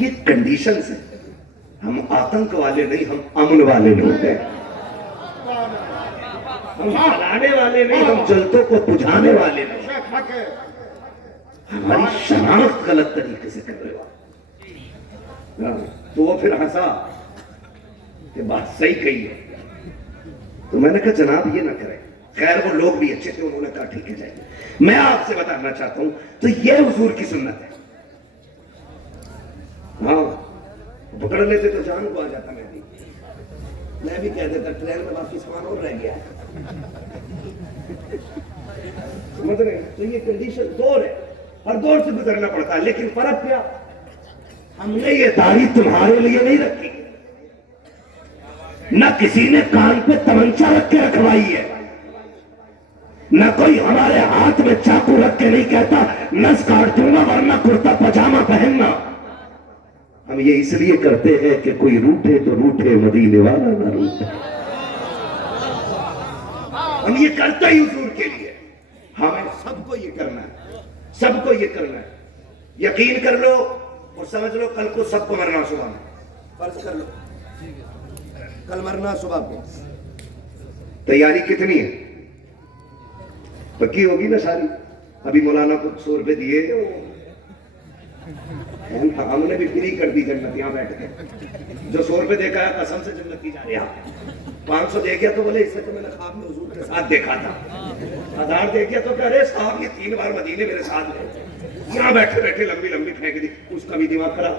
یہ کنڈیشنز ہیں. ہم آتنک والے نہیں, ہم امن والے لوگ ہیں. ہم جلانے والے نہیں, ہم جلتوں کو بجھانے والے نہیں. ہماری شناخت غلط طریقے سے کر رہے ہو. تو وہ پھر ہنسا کہ بات صحیح کہی ہے. تو میں نے کہا جناب یہ نہ کریں. خیر وہ لوگ بھی اچھے تھے, انہوں نے کہا ٹھیک ہے جائیے. میں آپ سے بتانا چاہتا ہوں تو یہ حضور کی سنت ہے. ہاں, پکڑ لیتے تو جان کو آ جاتا. میں بھی کہہ دیتا ٹرین میں باقی سامان اور رہ گیا ہے. سمجھ رہے ہیں؟ تو یہ کنڈیشن دور ہے, ہر دور سے گزرنا پڑتا ہے. لیکن فرق کیا, ہم نے یہ تاریخ تمہارے لیے نہیں رکھی. نہ کسی نے کان پہ تمنچا رکھ کے رکھوائی ہے, نہ کوئی ہمارے ہاتھ میں چاقو رکھ کے نہیں کہتا نس کاٹ دوں گا ورنہ کرتا پاجامہ پہننا. ہم یہ اس لیے کرتے ہیں کہ کوئی روٹے تو روٹے, مدینے والا نہ روٹے. ہم یہ کرتے ہی حضور کے لیے. ہمیں سب کو یہ کرنا ہے, سب کو یہ کرنا ہے. یقین کر لو اور سمجھ لو کل کو سب کو مرنا صبح میں. فرض کر لو کل مرنا صبح کو. تیاری کتنی ہے؟ پکی ہوگی نا ساری. ابھی مولانا کو 100 روپے دیے, ہم نے بھی فری کر دی جنت یہاں بیٹھ کے. جو 100 روپے دیکھا ہے قسم سے جنت کی جا رہی ہے. 500 دے گیا تو بولے اس سے تو میں نے خواب میں حضور کے ساتھ دیکھا تھا. 1000 دے گیا تو کہہ رہے صاحب یہ 3 بار مدینے میرے ساتھ گئے. یہاں بیٹھے بیٹھے لمبی لمبی پھینک دی. اس کا بھی دماغ خراب.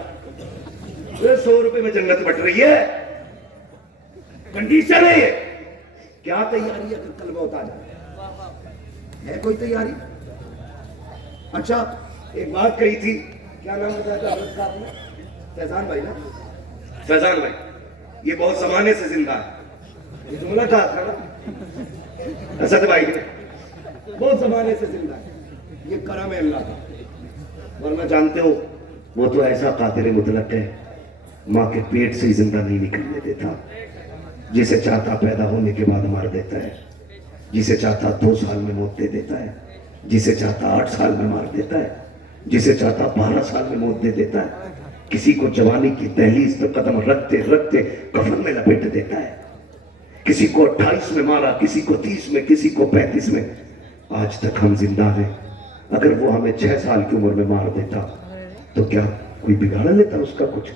100 روپے میں جنت بٹ رہی ہے. کنڈیشن ہے یہ. کیا تیاری ہے کہ کل موت آ جائے؟ ہے کوئی تیاری؟ اچھا ایک بات کہی تھی, کیا نام بتایا تھا حضرت صاحب نے؟ فیضان بھائی نا, فیضان بھائی. یہ بہت زمانے سے زندہ ہے. یہ جملہ کہا تھا نا اسد بھائی نے, بہت زمانے سے زندہ ہے. یہ کرم ہے اللہ کا. ورنہ جانتے ہو وہ تو ایسا قادر مطلق ہے, ماں کے پیٹ سے ہی زندہ نہیں نکلنے دیتا. جسے چاہتا پیدا ہونے کے بعد مار دیتا ہے, جسے چاہتا 2 سال میں موت دے دیتا ہے, جسے چاہتا 8 سال میں مار دیتا ہے, جسے چاہتا 12 سال میں موت دے دیتا ہے. کسی کو جوانی کی دہلیز پہ قدم رکھتے رکھتے کفن میں لپیٹ دیتا ہے. کسی کو 28 میں مارا, کسی کو 30 میں, کسی کو 35 میں. آج تک ہم زندہ ہیں. اگر وہ ہمیں 6 سال کی عمر میں مار دیتا تو کیا کوئی بگاڑ لیتا اس کا کچھ؟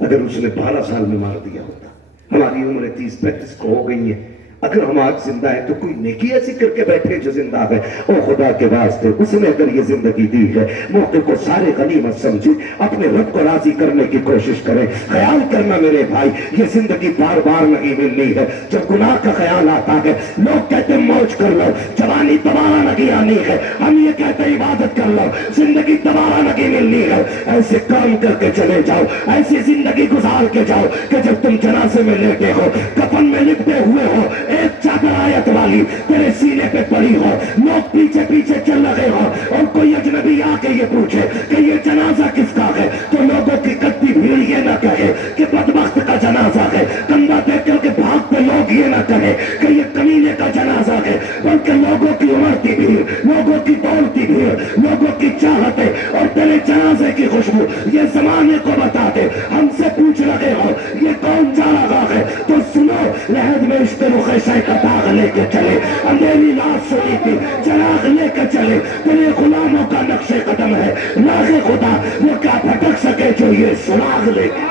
اگر اس نے 12 سال میں مار دیا ہوتا. ہماری عمریں 30-35 کو ہو گئی ہیں. اگر ہم آج زندہ ہیں تو کوئی نیکی ایسی کر کے بیٹھے جو زندہ ہے. اور خدا کے واسطے اس نے اگر یہ زندگی دی ہے, موقع کو سارے غنیمت سمجھے, اپنے رب کو راضی کرنے کی کوشش کریں. خیال کرنا میرے بھائی, یہ زندگی بار بار نہیں ملنی ہے. جب گناہ کا خیال آتا ہے لوگ کہتے موج کر لو, جوانی دوبارہ نہیں آنی ہے. ہم یہ کہتے عبادت کر لو, زندگی دوبارہ نہیں ملنی ہے. ایسے کام کر کے چلے جاؤ, ایسی زندگی گزار کے جاؤ کہ جب تم جنازے میں لیٹے ہو, کفن میں لپٹے ہوئے ہو, ایک چادر آیت والی تیرے سینے پہ پڑی ہو, لوگ پیچھے پیچھے چل رہے ہو, اور کوئی اجنبی آ کے یہ پوچھے کہ یہ جنازہ کس کا ہے, تو لوگوں کی کتنی بھیڑ یہ نہ کہے کہ بدبخت کا جنازہ ہے. کندھا دیکھ کر کے بھاگتے لوگ یہ نہ کہے کہ یہ کمینے کا جنازہ ہے, بلکہ لوگوں کی امڑتی بھیڑ, لوگوں کی دوڑتی بھیڑ, لوگوں کی چاہتیں اور تیرے جنازے کی خوشبو یہ زمانے کو بتا دے، ہم سے پوچھ رہے ہو یہ کون چاراگاہ ہے تو سنو، لحد میں عشق رخ کا داغ لے کے چلے، اندھیری رات سنی تھی چراغ لے کے چلے، تیرے غلاموں کا نقش قدم ہے راہ خدا، وہ کیا بھٹک سکے جو یہ سراغ لے کے۔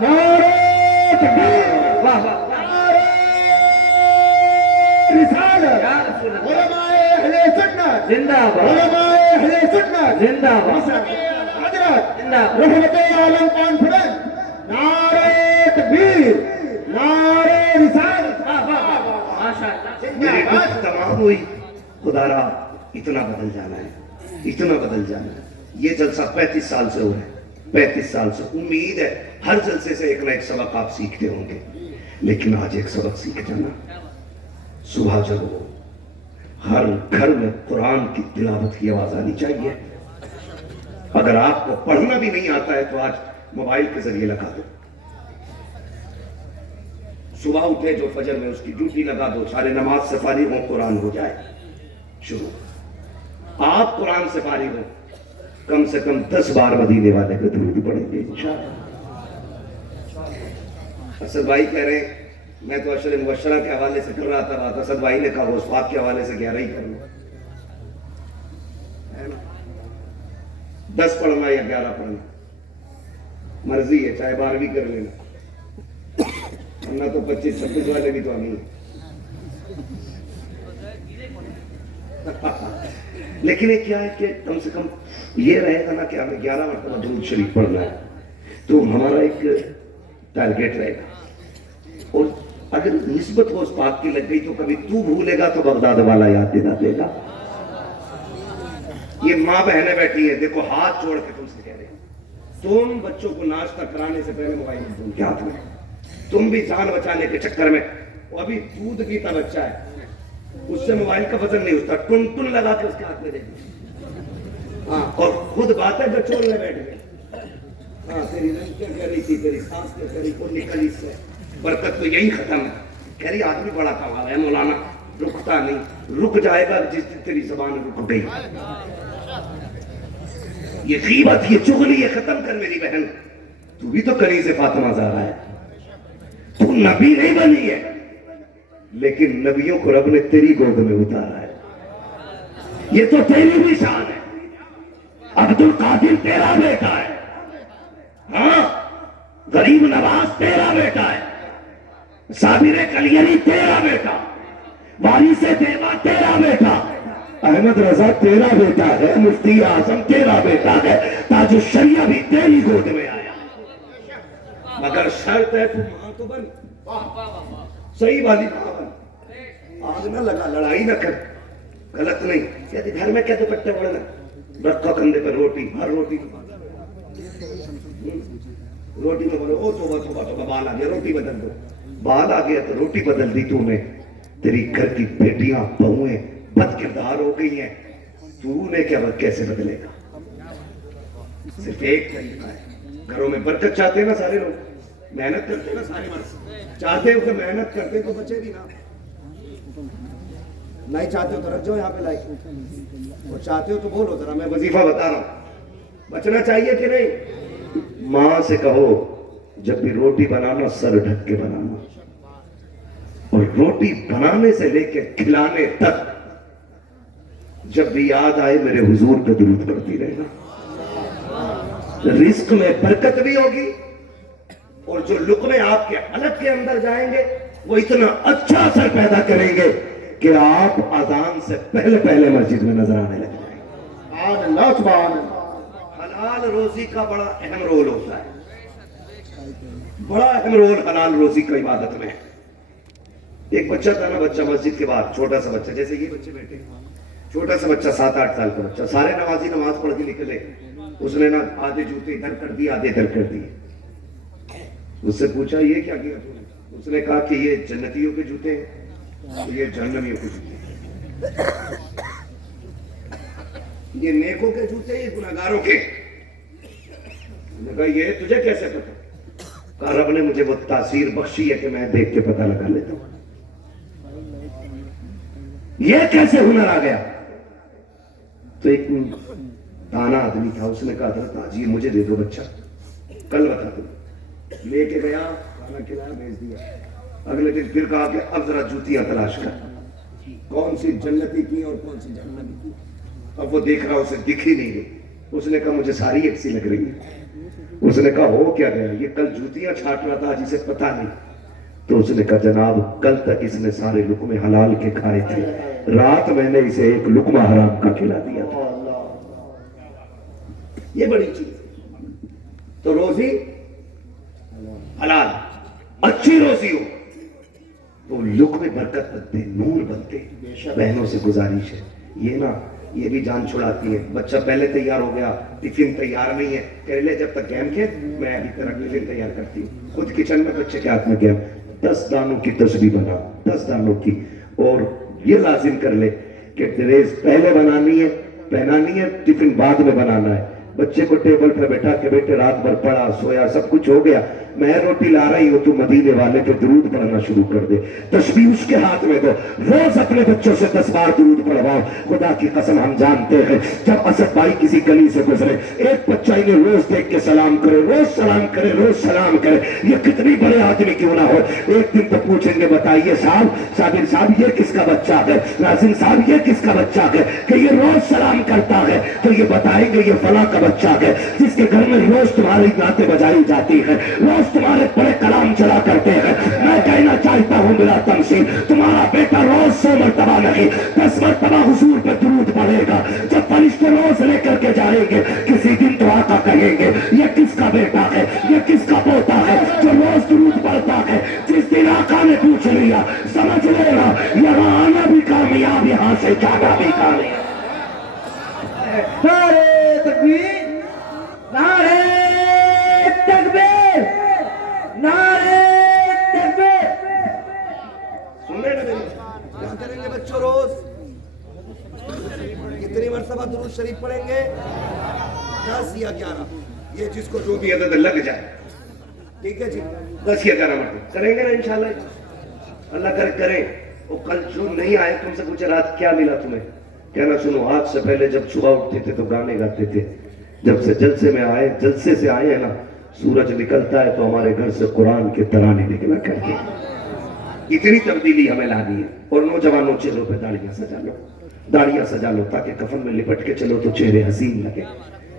نعرہ تکبیر، واہ واہ رسالت، یا رسول اللہ، علماء اہل سنت، زندہ باد، علماء اہل سنت، زندہ باد، حضرت زندہ باد، رحمت عالم کانفرنس، نعرہ تکبیر، نعرہ رسالت، واہ واہ واہ، ماشاء اللہ، میری ٹوٹ تمام ہوئی، خدا را اتنا بدل جانا ہے، اتنا بدل جانا ہے۔ یہ جلسہ 35 سال سے ہو رہا ہے، 35 سال سے، امید ہے ہر جلسے سے ایک نہ ایک سبق آپ سیکھتے ہوں گے، لیکن آج ایک سبق سیکھ جانا، صبح جب ہو ہر گھر میں قرآن کی تلاوت کی آواز آنی چاہیے۔ اگر آپ کو پڑھنا بھی نہیں آتا ہے تو آج موبائل کے ذریعے لگا دو، صبح اٹھے جو فجر میں اس کی ڈیوٹی لگا دو، سارے نماز سے فارغ ہوں قرآن ہو جائے شروع، آپ قرآن سے فارغ ہوں کم سے کم 10 بار مدینے والے پہ درود پڑھیں گے انشاءاللہ۔ اسد بھائی کہہ رہے ہیں میں تو اشر مبشرہ کے حوالے سے کر رہا تھا بات، اسد بھائی نے کہا وہ اس پاک کے حوالے سے 11 ہی کرنا ہے نا، 10 پڑھنا یا 11 پڑھنا مرضی ہے، چاہے 12 بھی کر لینا، ورنہ تو 25-26 والے بھی تو ہم ہی ہیں۔ لیکن یہ کیا ہے کہ کم سے کم یہ رہے گا نا کہ ہمیں 11 مرتبہ درود شریف پڑھنا ہے، تو ہمارا ایک ٹارگیٹ رہے گا، اور اگر نسبت وہ اس پاک کی لگ گئی تو کبھی تو بھولے گا تو بغداد والا یاد دلا دے گا۔ یہ ماں بہنیں بیٹھی ہیں، دیکھو ہاتھ جوڑ کے تم سے کہہ رہے ہیں، تم بچوں کو ناشتہ کرانے سے پہلے موبائل فون کے ہاتھ میں، تم بھی جان بچانے کے چکر میں، وہ ابھی دودھ پیتا بچہ ہے، اس سے موبائل کا وزن نہیں ہوتا، ٹن ٹن لگا کے اس کے ہاتھ میں دے دی، ہاں، اور خود باتیں بچولنے بیٹھ گئے، ہاں تیری رنگ کیا کہہ رہی تھی، تیری سانس کیا کہہ رہی، کو نکل اس سے، برکت تو یہی ختم ہے، کہہ رہی آدمی بڑا کمال ہے مولانا، رکتا نہیں، رک جائے گا جس دن تیری زبان رک گئی، یہ غیبت، یہ چغلی، یہ ختم کر میری بہن، تو بھی تو کنیز فاطمہ زہرا ہے، تو نبی نہیں بنی ہے، لیکن نبیوں کو رب نے تیری گود میں اتارا ہے، یہ تو تیری بھی شان ہے، عبد القادر تیرا بیٹا ہے، ہاں غریب نواز تیرا بیٹا ہے، صابر کلیری تیرا بیٹا، وارث دیوا تیرا بیٹا، احمد رضا تیرا بیٹا ہے، مفتی اعظم تیرا بیٹا ہے، تاج الشریعہ بھی تیری گود میں آیا، مگر شرط ہے تو ماں تو بن، صحیح والی ماں بن، آگ نہ لگا، لڑائی نہ کر، غلط نہیں، کہتے گھر میں کیا دوپٹے بڑھنا، رکھا کندھے پر روٹی، ہر روٹی روٹی میں بولو او توبہ توبہ توبہ، بال آ گیا روٹی بدل دو، بال آ گیا تو روٹی بدل دی تو نے، تیری گھر کی بیٹیاں بہویں بد کردار ہو گئی ہیں، تو نے کیا کیسے بدلے گا؟ صرف ایک طریقہ ہے، گھروں میں برکت چاہتے ہیں نا سارے لوگ، محنت کرتے ہیں نا سارے مرد، چاہتے ہو کہ محنت کرتے تو بچے بھی نا، نہیں چاہتے ہو تو رکھ جاؤ یہاں پہ لائک، اور چاہتے ہو تو بولو ذرا، میں وظیفہ بتا رہا ہوں، بچنا چاہیے کہ نہیں؟ ماں سے کہو جب بھی روٹی بنانا سر ڈھک کے بنانا، اور روٹی بنانے سے لے کے کھلانے تک جب بھی یاد آئے میرے حضور پہ درود پڑھتی رہنا، رزق میں برکت بھی ہوگی، اور جو لقمے آپ کے حلق کے اندر جائیں گے وہ اتنا اچھا اثر پیدا کریں گے کہ آپ اذان سے پہلے پہلے مسجد میں نظر آنے لگ جائیں گے۔ سبحان اللہ، سبحان اللہ، حلال روزی کا بڑا اہم رول ہوتا ہے، بڑا اہم رول حلال روزی کا عبادت میں ہے۔ ایک بچہ تھا نا، بچہ مسجد کے بعد، چھوٹا سا بچہ، جیسے یہ بچے بیٹھے، چھوٹا سا بچہ 7-8 سال کا بچہ، سارے نمازی نماز پڑھ کے نکلے، اس نے نا آدھے جوتے ادھر کر دیے آدھے ادھر کر دیے، اس سے پوچھا یہ کیا کیا تم نے؟ اس نے کہا کہ یہ جنتیوں کے جوتے ہیں، یہ جہنمیوں کے جوتے ہیں، یہ نیکوں کے جوتے ہیں، یہ گناہگاروں کے۔ نے کہا یہ تجھے کیسے پتا؟ کہا رب نے مجھے وہ تاثیر بخشی ہے کہ میں دیکھ کے پتہ لگا لیتا ہوں۔ یہ کیسے ہنر آ گیا؟ تو ایک دانا آدمی تھا، اس نے کہا حضرت آج یہ مجھے دے دو بچہ، کل بتا دوں. لے کے گیا, کھانا کھلایا, بھیج دیا. اگلے دن پھر کہا کہ اب ذرا جوتیاں تلاش کر, کون سی جنتی کی اور کون سی جہنمی کی. اب وہ دیکھ رہا, اسے دکھ ہی نہیں رہی. اس نے کہا مجھے ساری ایک سی لگ رہی ہے. اس نے کہا ہو کیا گیا, یہ کل جوتیاں چھاٹ رہا تھا جسے پتا نہیں. تو اس نے کہا جناب کل تک اس نے سارے لقمے حلال کے کھائے تھے, رات میں نے اسے ایک لقمہ حرام کا کھلا دیا تھا. یہ بڑی چیز. تو روزی حلال, اچھی روزی ہو تو لقمے برکت بنتے, نور بنتے. بہنوں سے گزارش ہے, یہ نا یہ بھی جان چھڑاتی ہے. بچہ پہلے تیار ہو گیا, ٹفن تیار نہیں ہے, کہہ لے جب تک گیم کھیل, میں ابھی تیرا ٹفن تیار کرتی ہوں. خود کچن میں بچے کے ہاتھ میں گیم, 10 دانوں کی تسبیح بنا, 10 دانوں کی, اور یہ لازم کر لے کہ ڈریس پہلے بنانی ہے, پہنانی ہے, ٹفن بعد میں بنانا ہے. بچے کو ٹیبل پہ بیٹھا کے بیٹے رات بھر پڑھا, سویا, سب کچھ ہو گیا, میں روٹی لا رہی ہوں, تو مدینے والے پہ درود پڑھنا شروع کر دے, تسبیح اس کے ہاتھ میں دو, روز اپنے بچوں سے 10 بار درود پڑھواؤ. خدا کی قسم ہم جانتے ہیں جب اسد بھائی کسی گلی سے گزرے, ایک بچہ انہیں روز دیکھ کے سلام کرے, روز سلام کرے, روز سلام کرے, یہ کتنی بڑے آدمی کیوں نہ ہو, ایک دن تو پوچھیں گے بتائیے صاحب, صابر صاحب یہ کس کا بچہ ہے, ناظرین صاحب یہ کس کا بچہ ہے کہ یہ روز سلام کرتا ہے, تو یہ بتائیں گے یہ فلاں کا بچہ ہے جس کے گھر میں روز تمہاری نعتیں بجائی جاتی ہے, روز تمہارے بڑے کلام چلا کرتے ہیں. میں کہنا چاہتا ہوں میرا تمثیل, تمہارا بیٹا روز 100 مرتبہ نہیں 10 مرتبہ حضور پہ درود پڑھے گا. جب فرشتے روز لے کر کے جائیں گے, کسی دن تو آقا کہیں گے یہ کس کا بیٹا ہے, یہ کس کا پوتا ہے جو روز درود پڑھتا ہے. جس دن آقا نے پوچھ لیا سمجھ لینا یہاں آنا بھی کامیاب, یہاں سے جانا بھی کامیاب. نعرے تکبیر, نعرے تکبیر, نعرے تکبیر. سن رہے نا میری, کیا کریں گے بچوں روز, کتنی مرتبہ درود شریف پڑھیں گے, 10 یا 11, یہ جس کو جو بھی عدد لگ جائے, ٹھیک ہے جی, 10 یا 11 مرتبہ کریں گے نا انشاءاللہ. اللہ کریں. وہ کل جو نہیں آئے تم سے پوچھے رات کیا ملا تمہیں, کہنا سنو آج سے پہلے جب صبح اٹھتے تھے تو گانے گاتے تھے, جب سے جلسے میں آئے, جلسے سے آئے ہیں نا, سورج نکلتا ہے تو ہمارے گھر سے قرآن کے ترانے نکلا کرتے ہیں. اتنی تبدیلی ہمیں لانی ہے. اور نوجوانوں چہروں پہ داڑیاں سجا لو, داڑیاں سجا لو تاکہ کفن میں لپٹ کے چلو تو چہرے حسین لگے,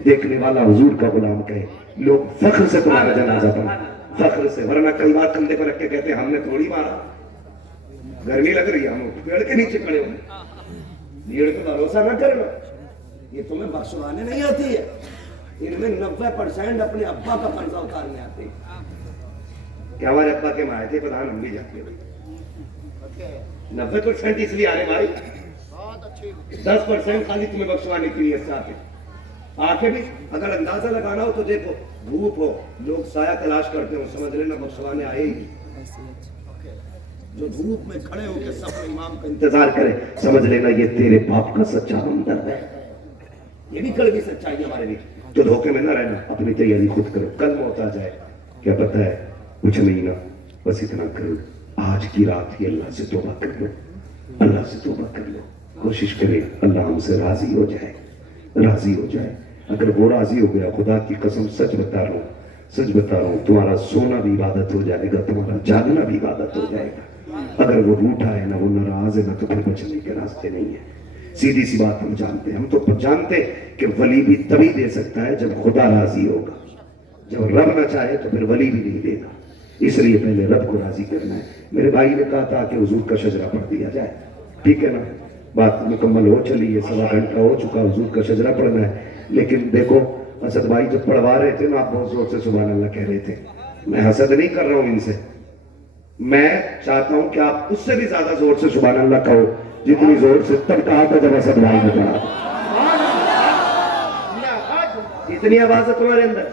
دیکھنے والا حضور کا غلام کہے, لوگ فخر سے تمہارا جنازہ پڑھیں, فخر سے. ورنہ کئی بار کندھے پر رکھ کے کہتے ہیں ہم نے تھوڑی مارا, گرمی لگ رہی ہے, ہم پیڑ کے نیچے کھڑے ہوئے. بھیڑ پہ بھروسہ نہ کرنا, یہ تمہیں بخشوانے نہیں آتی ہے, ان میں 90% اپنے ابا کا قرضہ اتارنے آتے ہیں. کہ ہمارے ابا کے ماں تھے پردھان, ہم بھی جاتے ہیں. 90% اس لیے آ رہے بھائی, 10% خالی تمہیں بخشوانے کے لیے آتے. آنکھیں بھی اگر اندازہ لگانا ہو تو دیکھو, دھوپ ہو, لوگ سایہ تلاش کرتے ہو, سمجھ لینا بخشوانے آئے ہی. جو دھوپ میں کھڑے ہو کے سب امام کا انتظار کرے, سمجھ لینا یہ تیرے باپ کا سچا ہمدرد ہے. یہ بھی کل بھی سچائی ہمارے لیے. تو دھوکے میں نہ رہنا, اپنی تیاری خود کرو. کل موت آ جائے کیا پتہ ہے, کچھ نہیں نا, بس اتنا کرو آج کی رات ہی اللہ سے توبہ کر لو, اللہ سے توبہ کر لو. کوشش کرے اللہ ہم سے راضی ہو جائے, راضی ہو جائے. اگر وہ راضی ہو گیا, خدا کی قسم سچ بتا رہا ہوں, سچ بتا رہا ہوں, تمہارا سونا بھی عبادت ہو جائے گا, تمہارا جاگنا بھی عبادت ہو جائے گا. اگر وہ روٹھا ہے نا, وہ ناراض ہے نا, تو پھر بچنے کے راستے نہیں ہے. سیدھی سی بات ہم جانتے ہیں, ہم تو جانتے کہ ولی بھی تبھی دے سکتا ہے جب خدا راضی ہوگا. جب رب نہ چاہے تو پھر ولی بھی نہیں دے گا. اس لیے پہلے رب کو راضی کرنا ہے. میرے بھائی نے کہا تھا کہ حضور کا شجرہ پڑھ دیا جائے, ٹھیک ہے نا, بات مکمل ہو چلی ہے, 1.25 گھنٹہ ہو چکا, حضور کا شجرہ پڑھنا ہے. لیکن دیکھو اسد بھائی جب پڑھوا رہے تھے نا, آپ بہت زور سے سبحان اللہ کہہ رہے تھے. میں حسد نہیں کر رہا ہوں ان سے, میں چاہتا ہوں کہ آپ اس سے بھی زیادہ زور سے سبحان اللہ کہو جتنی زور سے تب کہا تھا جب اسد بھائی نے پڑھا. اتنی آواز ہے تمہارے اندر,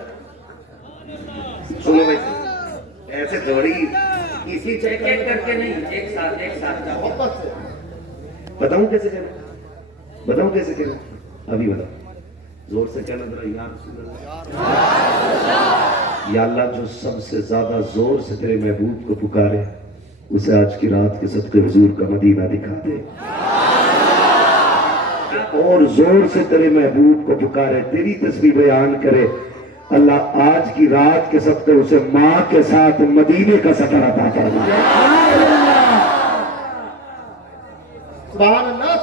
سنو بھائی ایسے دوڑی اسی ایک کر کے نہیں, ایک ساتھ محبت سے بتاؤں کیسے کروں, بتاؤں کیسے کروں, ابھی بتاؤ. زور سے کہنا ذرا, یا رسول اللہ, یا اللہ جو سب سے زیادہ زور سے تیرے محبوب کو پکارے, اسے آج کی رات کے صدقے حضور کا مدینہ دکھا دے. اور زور سے تیرے محبوب کو پکارے, تیری تسبیح بیان کرے, اللہ آج کی رات کے صدقے اسے ماں کے ساتھ مدینے کا سفر عطا فرمائے. سبحان اللہ.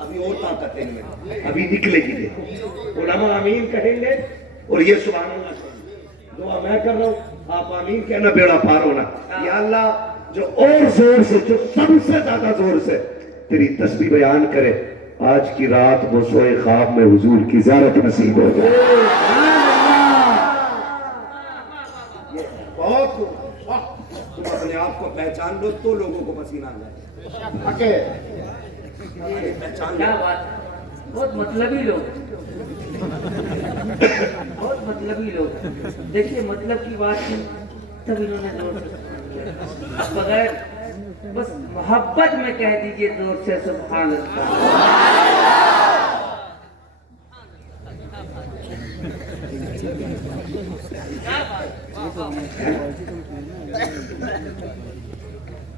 ابھی اور طاقت ہے ان میں، ابھی نکلے گی. دیکھو علماء آمین کہیں گے اور یہ سبحان اللہ کہیں گے. دعا میں کر رہا ہوں، آپ آمین کہنا، بیڑا پار ہونا. یا اللہ جو اور زور سے، جو سب سے زیادہ زور سے تیری تسبیح بیان کرے، آج کی رات وہ سوئے خواب میں حضور کی زیارت نصیب ہو جائے. بہت خوب. تم اپنے آپ کو پہچان لو تو لوگوں کو پسینہ آ جائے. اکے پہچان کیا لو. بات ہے، بہت مطلبی لوگ، بہت مطلبی لوگ. دیکھیے مطلب کی بات کی تب انہوں نے زور سے، بغیر بس محبت میں کہہ دیجئے زور سے سبحان اللہ.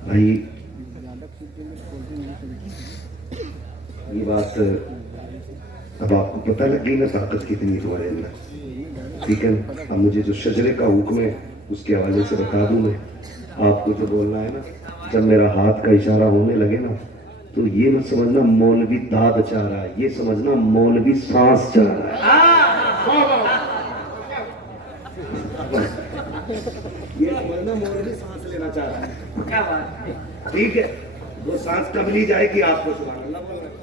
بھائی یہ بات اب آپ کو پتہ لگ گئی نا طاقت کتنی تمہارے اندر. ٹھیک ہے نا. اب مجھے جو شجرے کا حکم ہے اس کے حوالے سے بتا دوں میں آپ کو جو بولنا ہے نا. جب میرا ہاتھ کا اشارہ ہونے لگے نا تو یہ مت سمجھنا مولوی داد چاہ رہا ہے، یہ سمجھنا مولوی سانس چاہ رہا ہے. یہ سمجھنا مولوی سانس لینا چاہ رہا ہے. کیا بات ہے. ٹھیک ہے، وہ سانس کب لی جائے گی آپ کو سبحان اللہ بولنا ہے.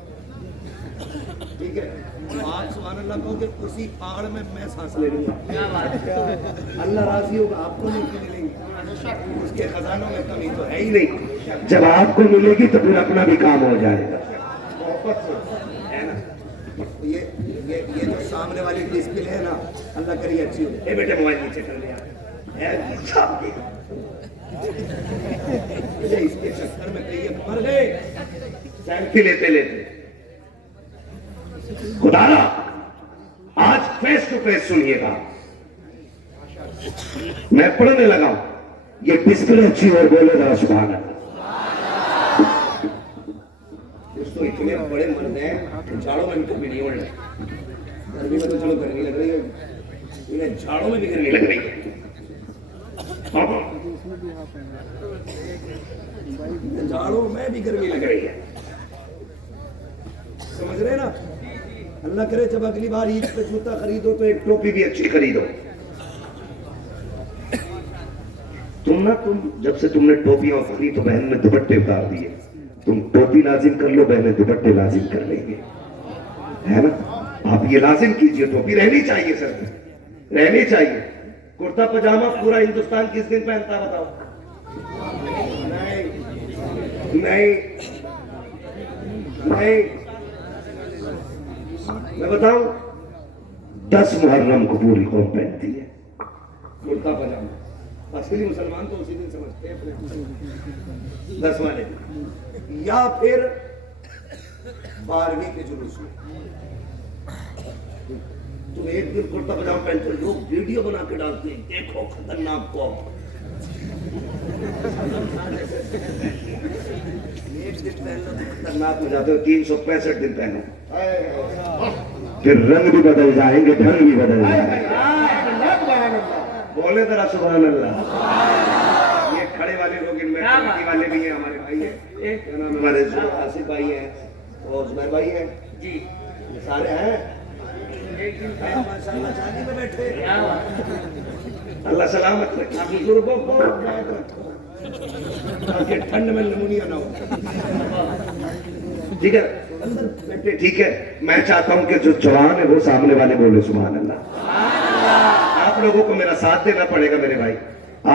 ٹھیک ہے، آپ سبحان اللہ کہو کہ اسی پہاڑ میں میں سانس لے لوں گا. کیا بات ہے. اللہ راضی ہوگا، آپ کو نہیں ملے گی. اس کے خزانوں میں کمی تو ہے ہی نہیں. جب آپ کو ملے گی تو پھر اپنا بھی کام ہو جائے گا. محبت سے ہے نا. یہ جو سامنے والی ڈسپلے ہے نا، اللہ کریے اچھی ہو. اے بیٹے موبائل نیچے کر لیا اس کے چکر میں کئی مر گئے سیلفی لیتے لیتے. خدا را آج فیس ٹو فیس سنیے گا. میں پڑھنے لگا ہوں، یہ ڈسپلے اچھی اور بولے ذرا سبحان اللہ. اس تو اتنے بڑے مرد ہیں جھاڑوں میں ان کو بھی نہیں اڑنا. گرمی میں تو چلو گرمی لگ رہی ہے، انہیں جھاڑوں میں بھی گرمی لگ رہی ہے. جھاڑوں میں بھی گرمی لگ رہی ہے. سمجھ رہے نا. اللہ کرے جب اگلی بار عید پہ جوتا خریدو تو ایک ٹوپی بھی اچھی خریدو. تم جب سے تم نے ٹوپیاں اتاری تو بہن نے دوپٹے اتار دیے. تم ٹوپی لازم کر لو، بہنیں دوپٹے لازم کر لیں گے، ہے نا. آپ یہ لازم کیجئے، ٹوپی رہنی چاہیے سر، رہنی چاہیے. کرتا پجامہ پورا ہندوستان کس دن پہنتا بتاؤ؟ نہیں. میں بتاؤں 10 محرم کو پوری قوم پہنتی ہے کرتا پجامہ. اصلی مسلمان تو اسی دن سمجھتے ہیں اپنے 10 والے، یا پھر 12ویں کے جلوس میں. تم ایک دن کرتا پجامہ پہنتے ہو، لوگ ویڈیو بنا کے ڈالتے ہیں، دیکھو خطرناک قوم. ایک دن پہننا تو خطرناک ہو جاتے ہو، 365 دن پہنو. پھر رنگ بھی بدل جائیں گے، ڈھنگ بھی بدل جائیں گے. بولے ذرا سبحان اللہ. یہ کھڑے والے لوگ ان میں کمیٹی والے بھی ہیں، ہمارے بھائی ہیں. کیا نام ہے ہمارے؟ آصف بھائی ہیں اور زبیر بھائی ہیں جی یہ سارے ہیں. ایک دن پہلے ماشاءاللہ شادی میں بیٹھے. کیا بات ہے. اللہ سلامت رکھے بزرگوں کو یاد رکھو تاکہ ٹھنڈ میں نمونیا نہ ہو. ٹھیک ہے اندر بیٹھے. ٹھیک ہے. میں چاہتا ہوں کہ جو جوان ہے وہ سامنے والے بولے سبحان اللہ. آپ لوگوں کو میرا ساتھ دینا پڑے گا میرے بھائی.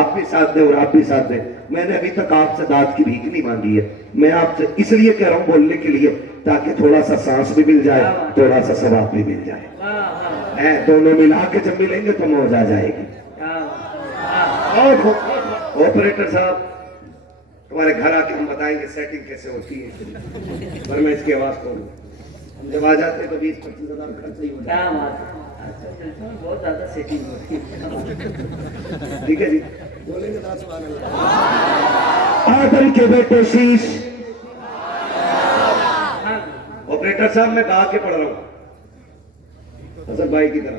آپ بھی ساتھ دیں اور آپ بھی ساتھ دیں. میں نے ابھی تک آپ سے داد کی بھیک نہیں مانگی ہے. میں آپ سے اس لیے کہہ رہا ہوں بولنے کے لیے تاکہ تھوڑا سا سانس بھی مل جائے، تھوڑا سا ثواب بھی مل جائے. دونوں ملا کے جب ملیں گے تو موج آ جائے گی. آپریٹر صاحب تمہارے گھر آ کے ہم بتائیں گے سیٹنگ کیسے ہوتی ہے، پر میں اس کی آواز کھولوں. ہم جب آ جاتے ہیں تو 20-25 ہزار خرچ ہی ہو جاتا کیا بات ہے. بہت زیادہ سیٹنگ ہوتی ہے. ٹھیک ہے جی. بولیں گے ذرا سبحان اللہ. آدم کے بیٹے شیش. آپریٹر صاحب میں کہا کے پڑھ رہا ہوں حسن بھائی کی طرح.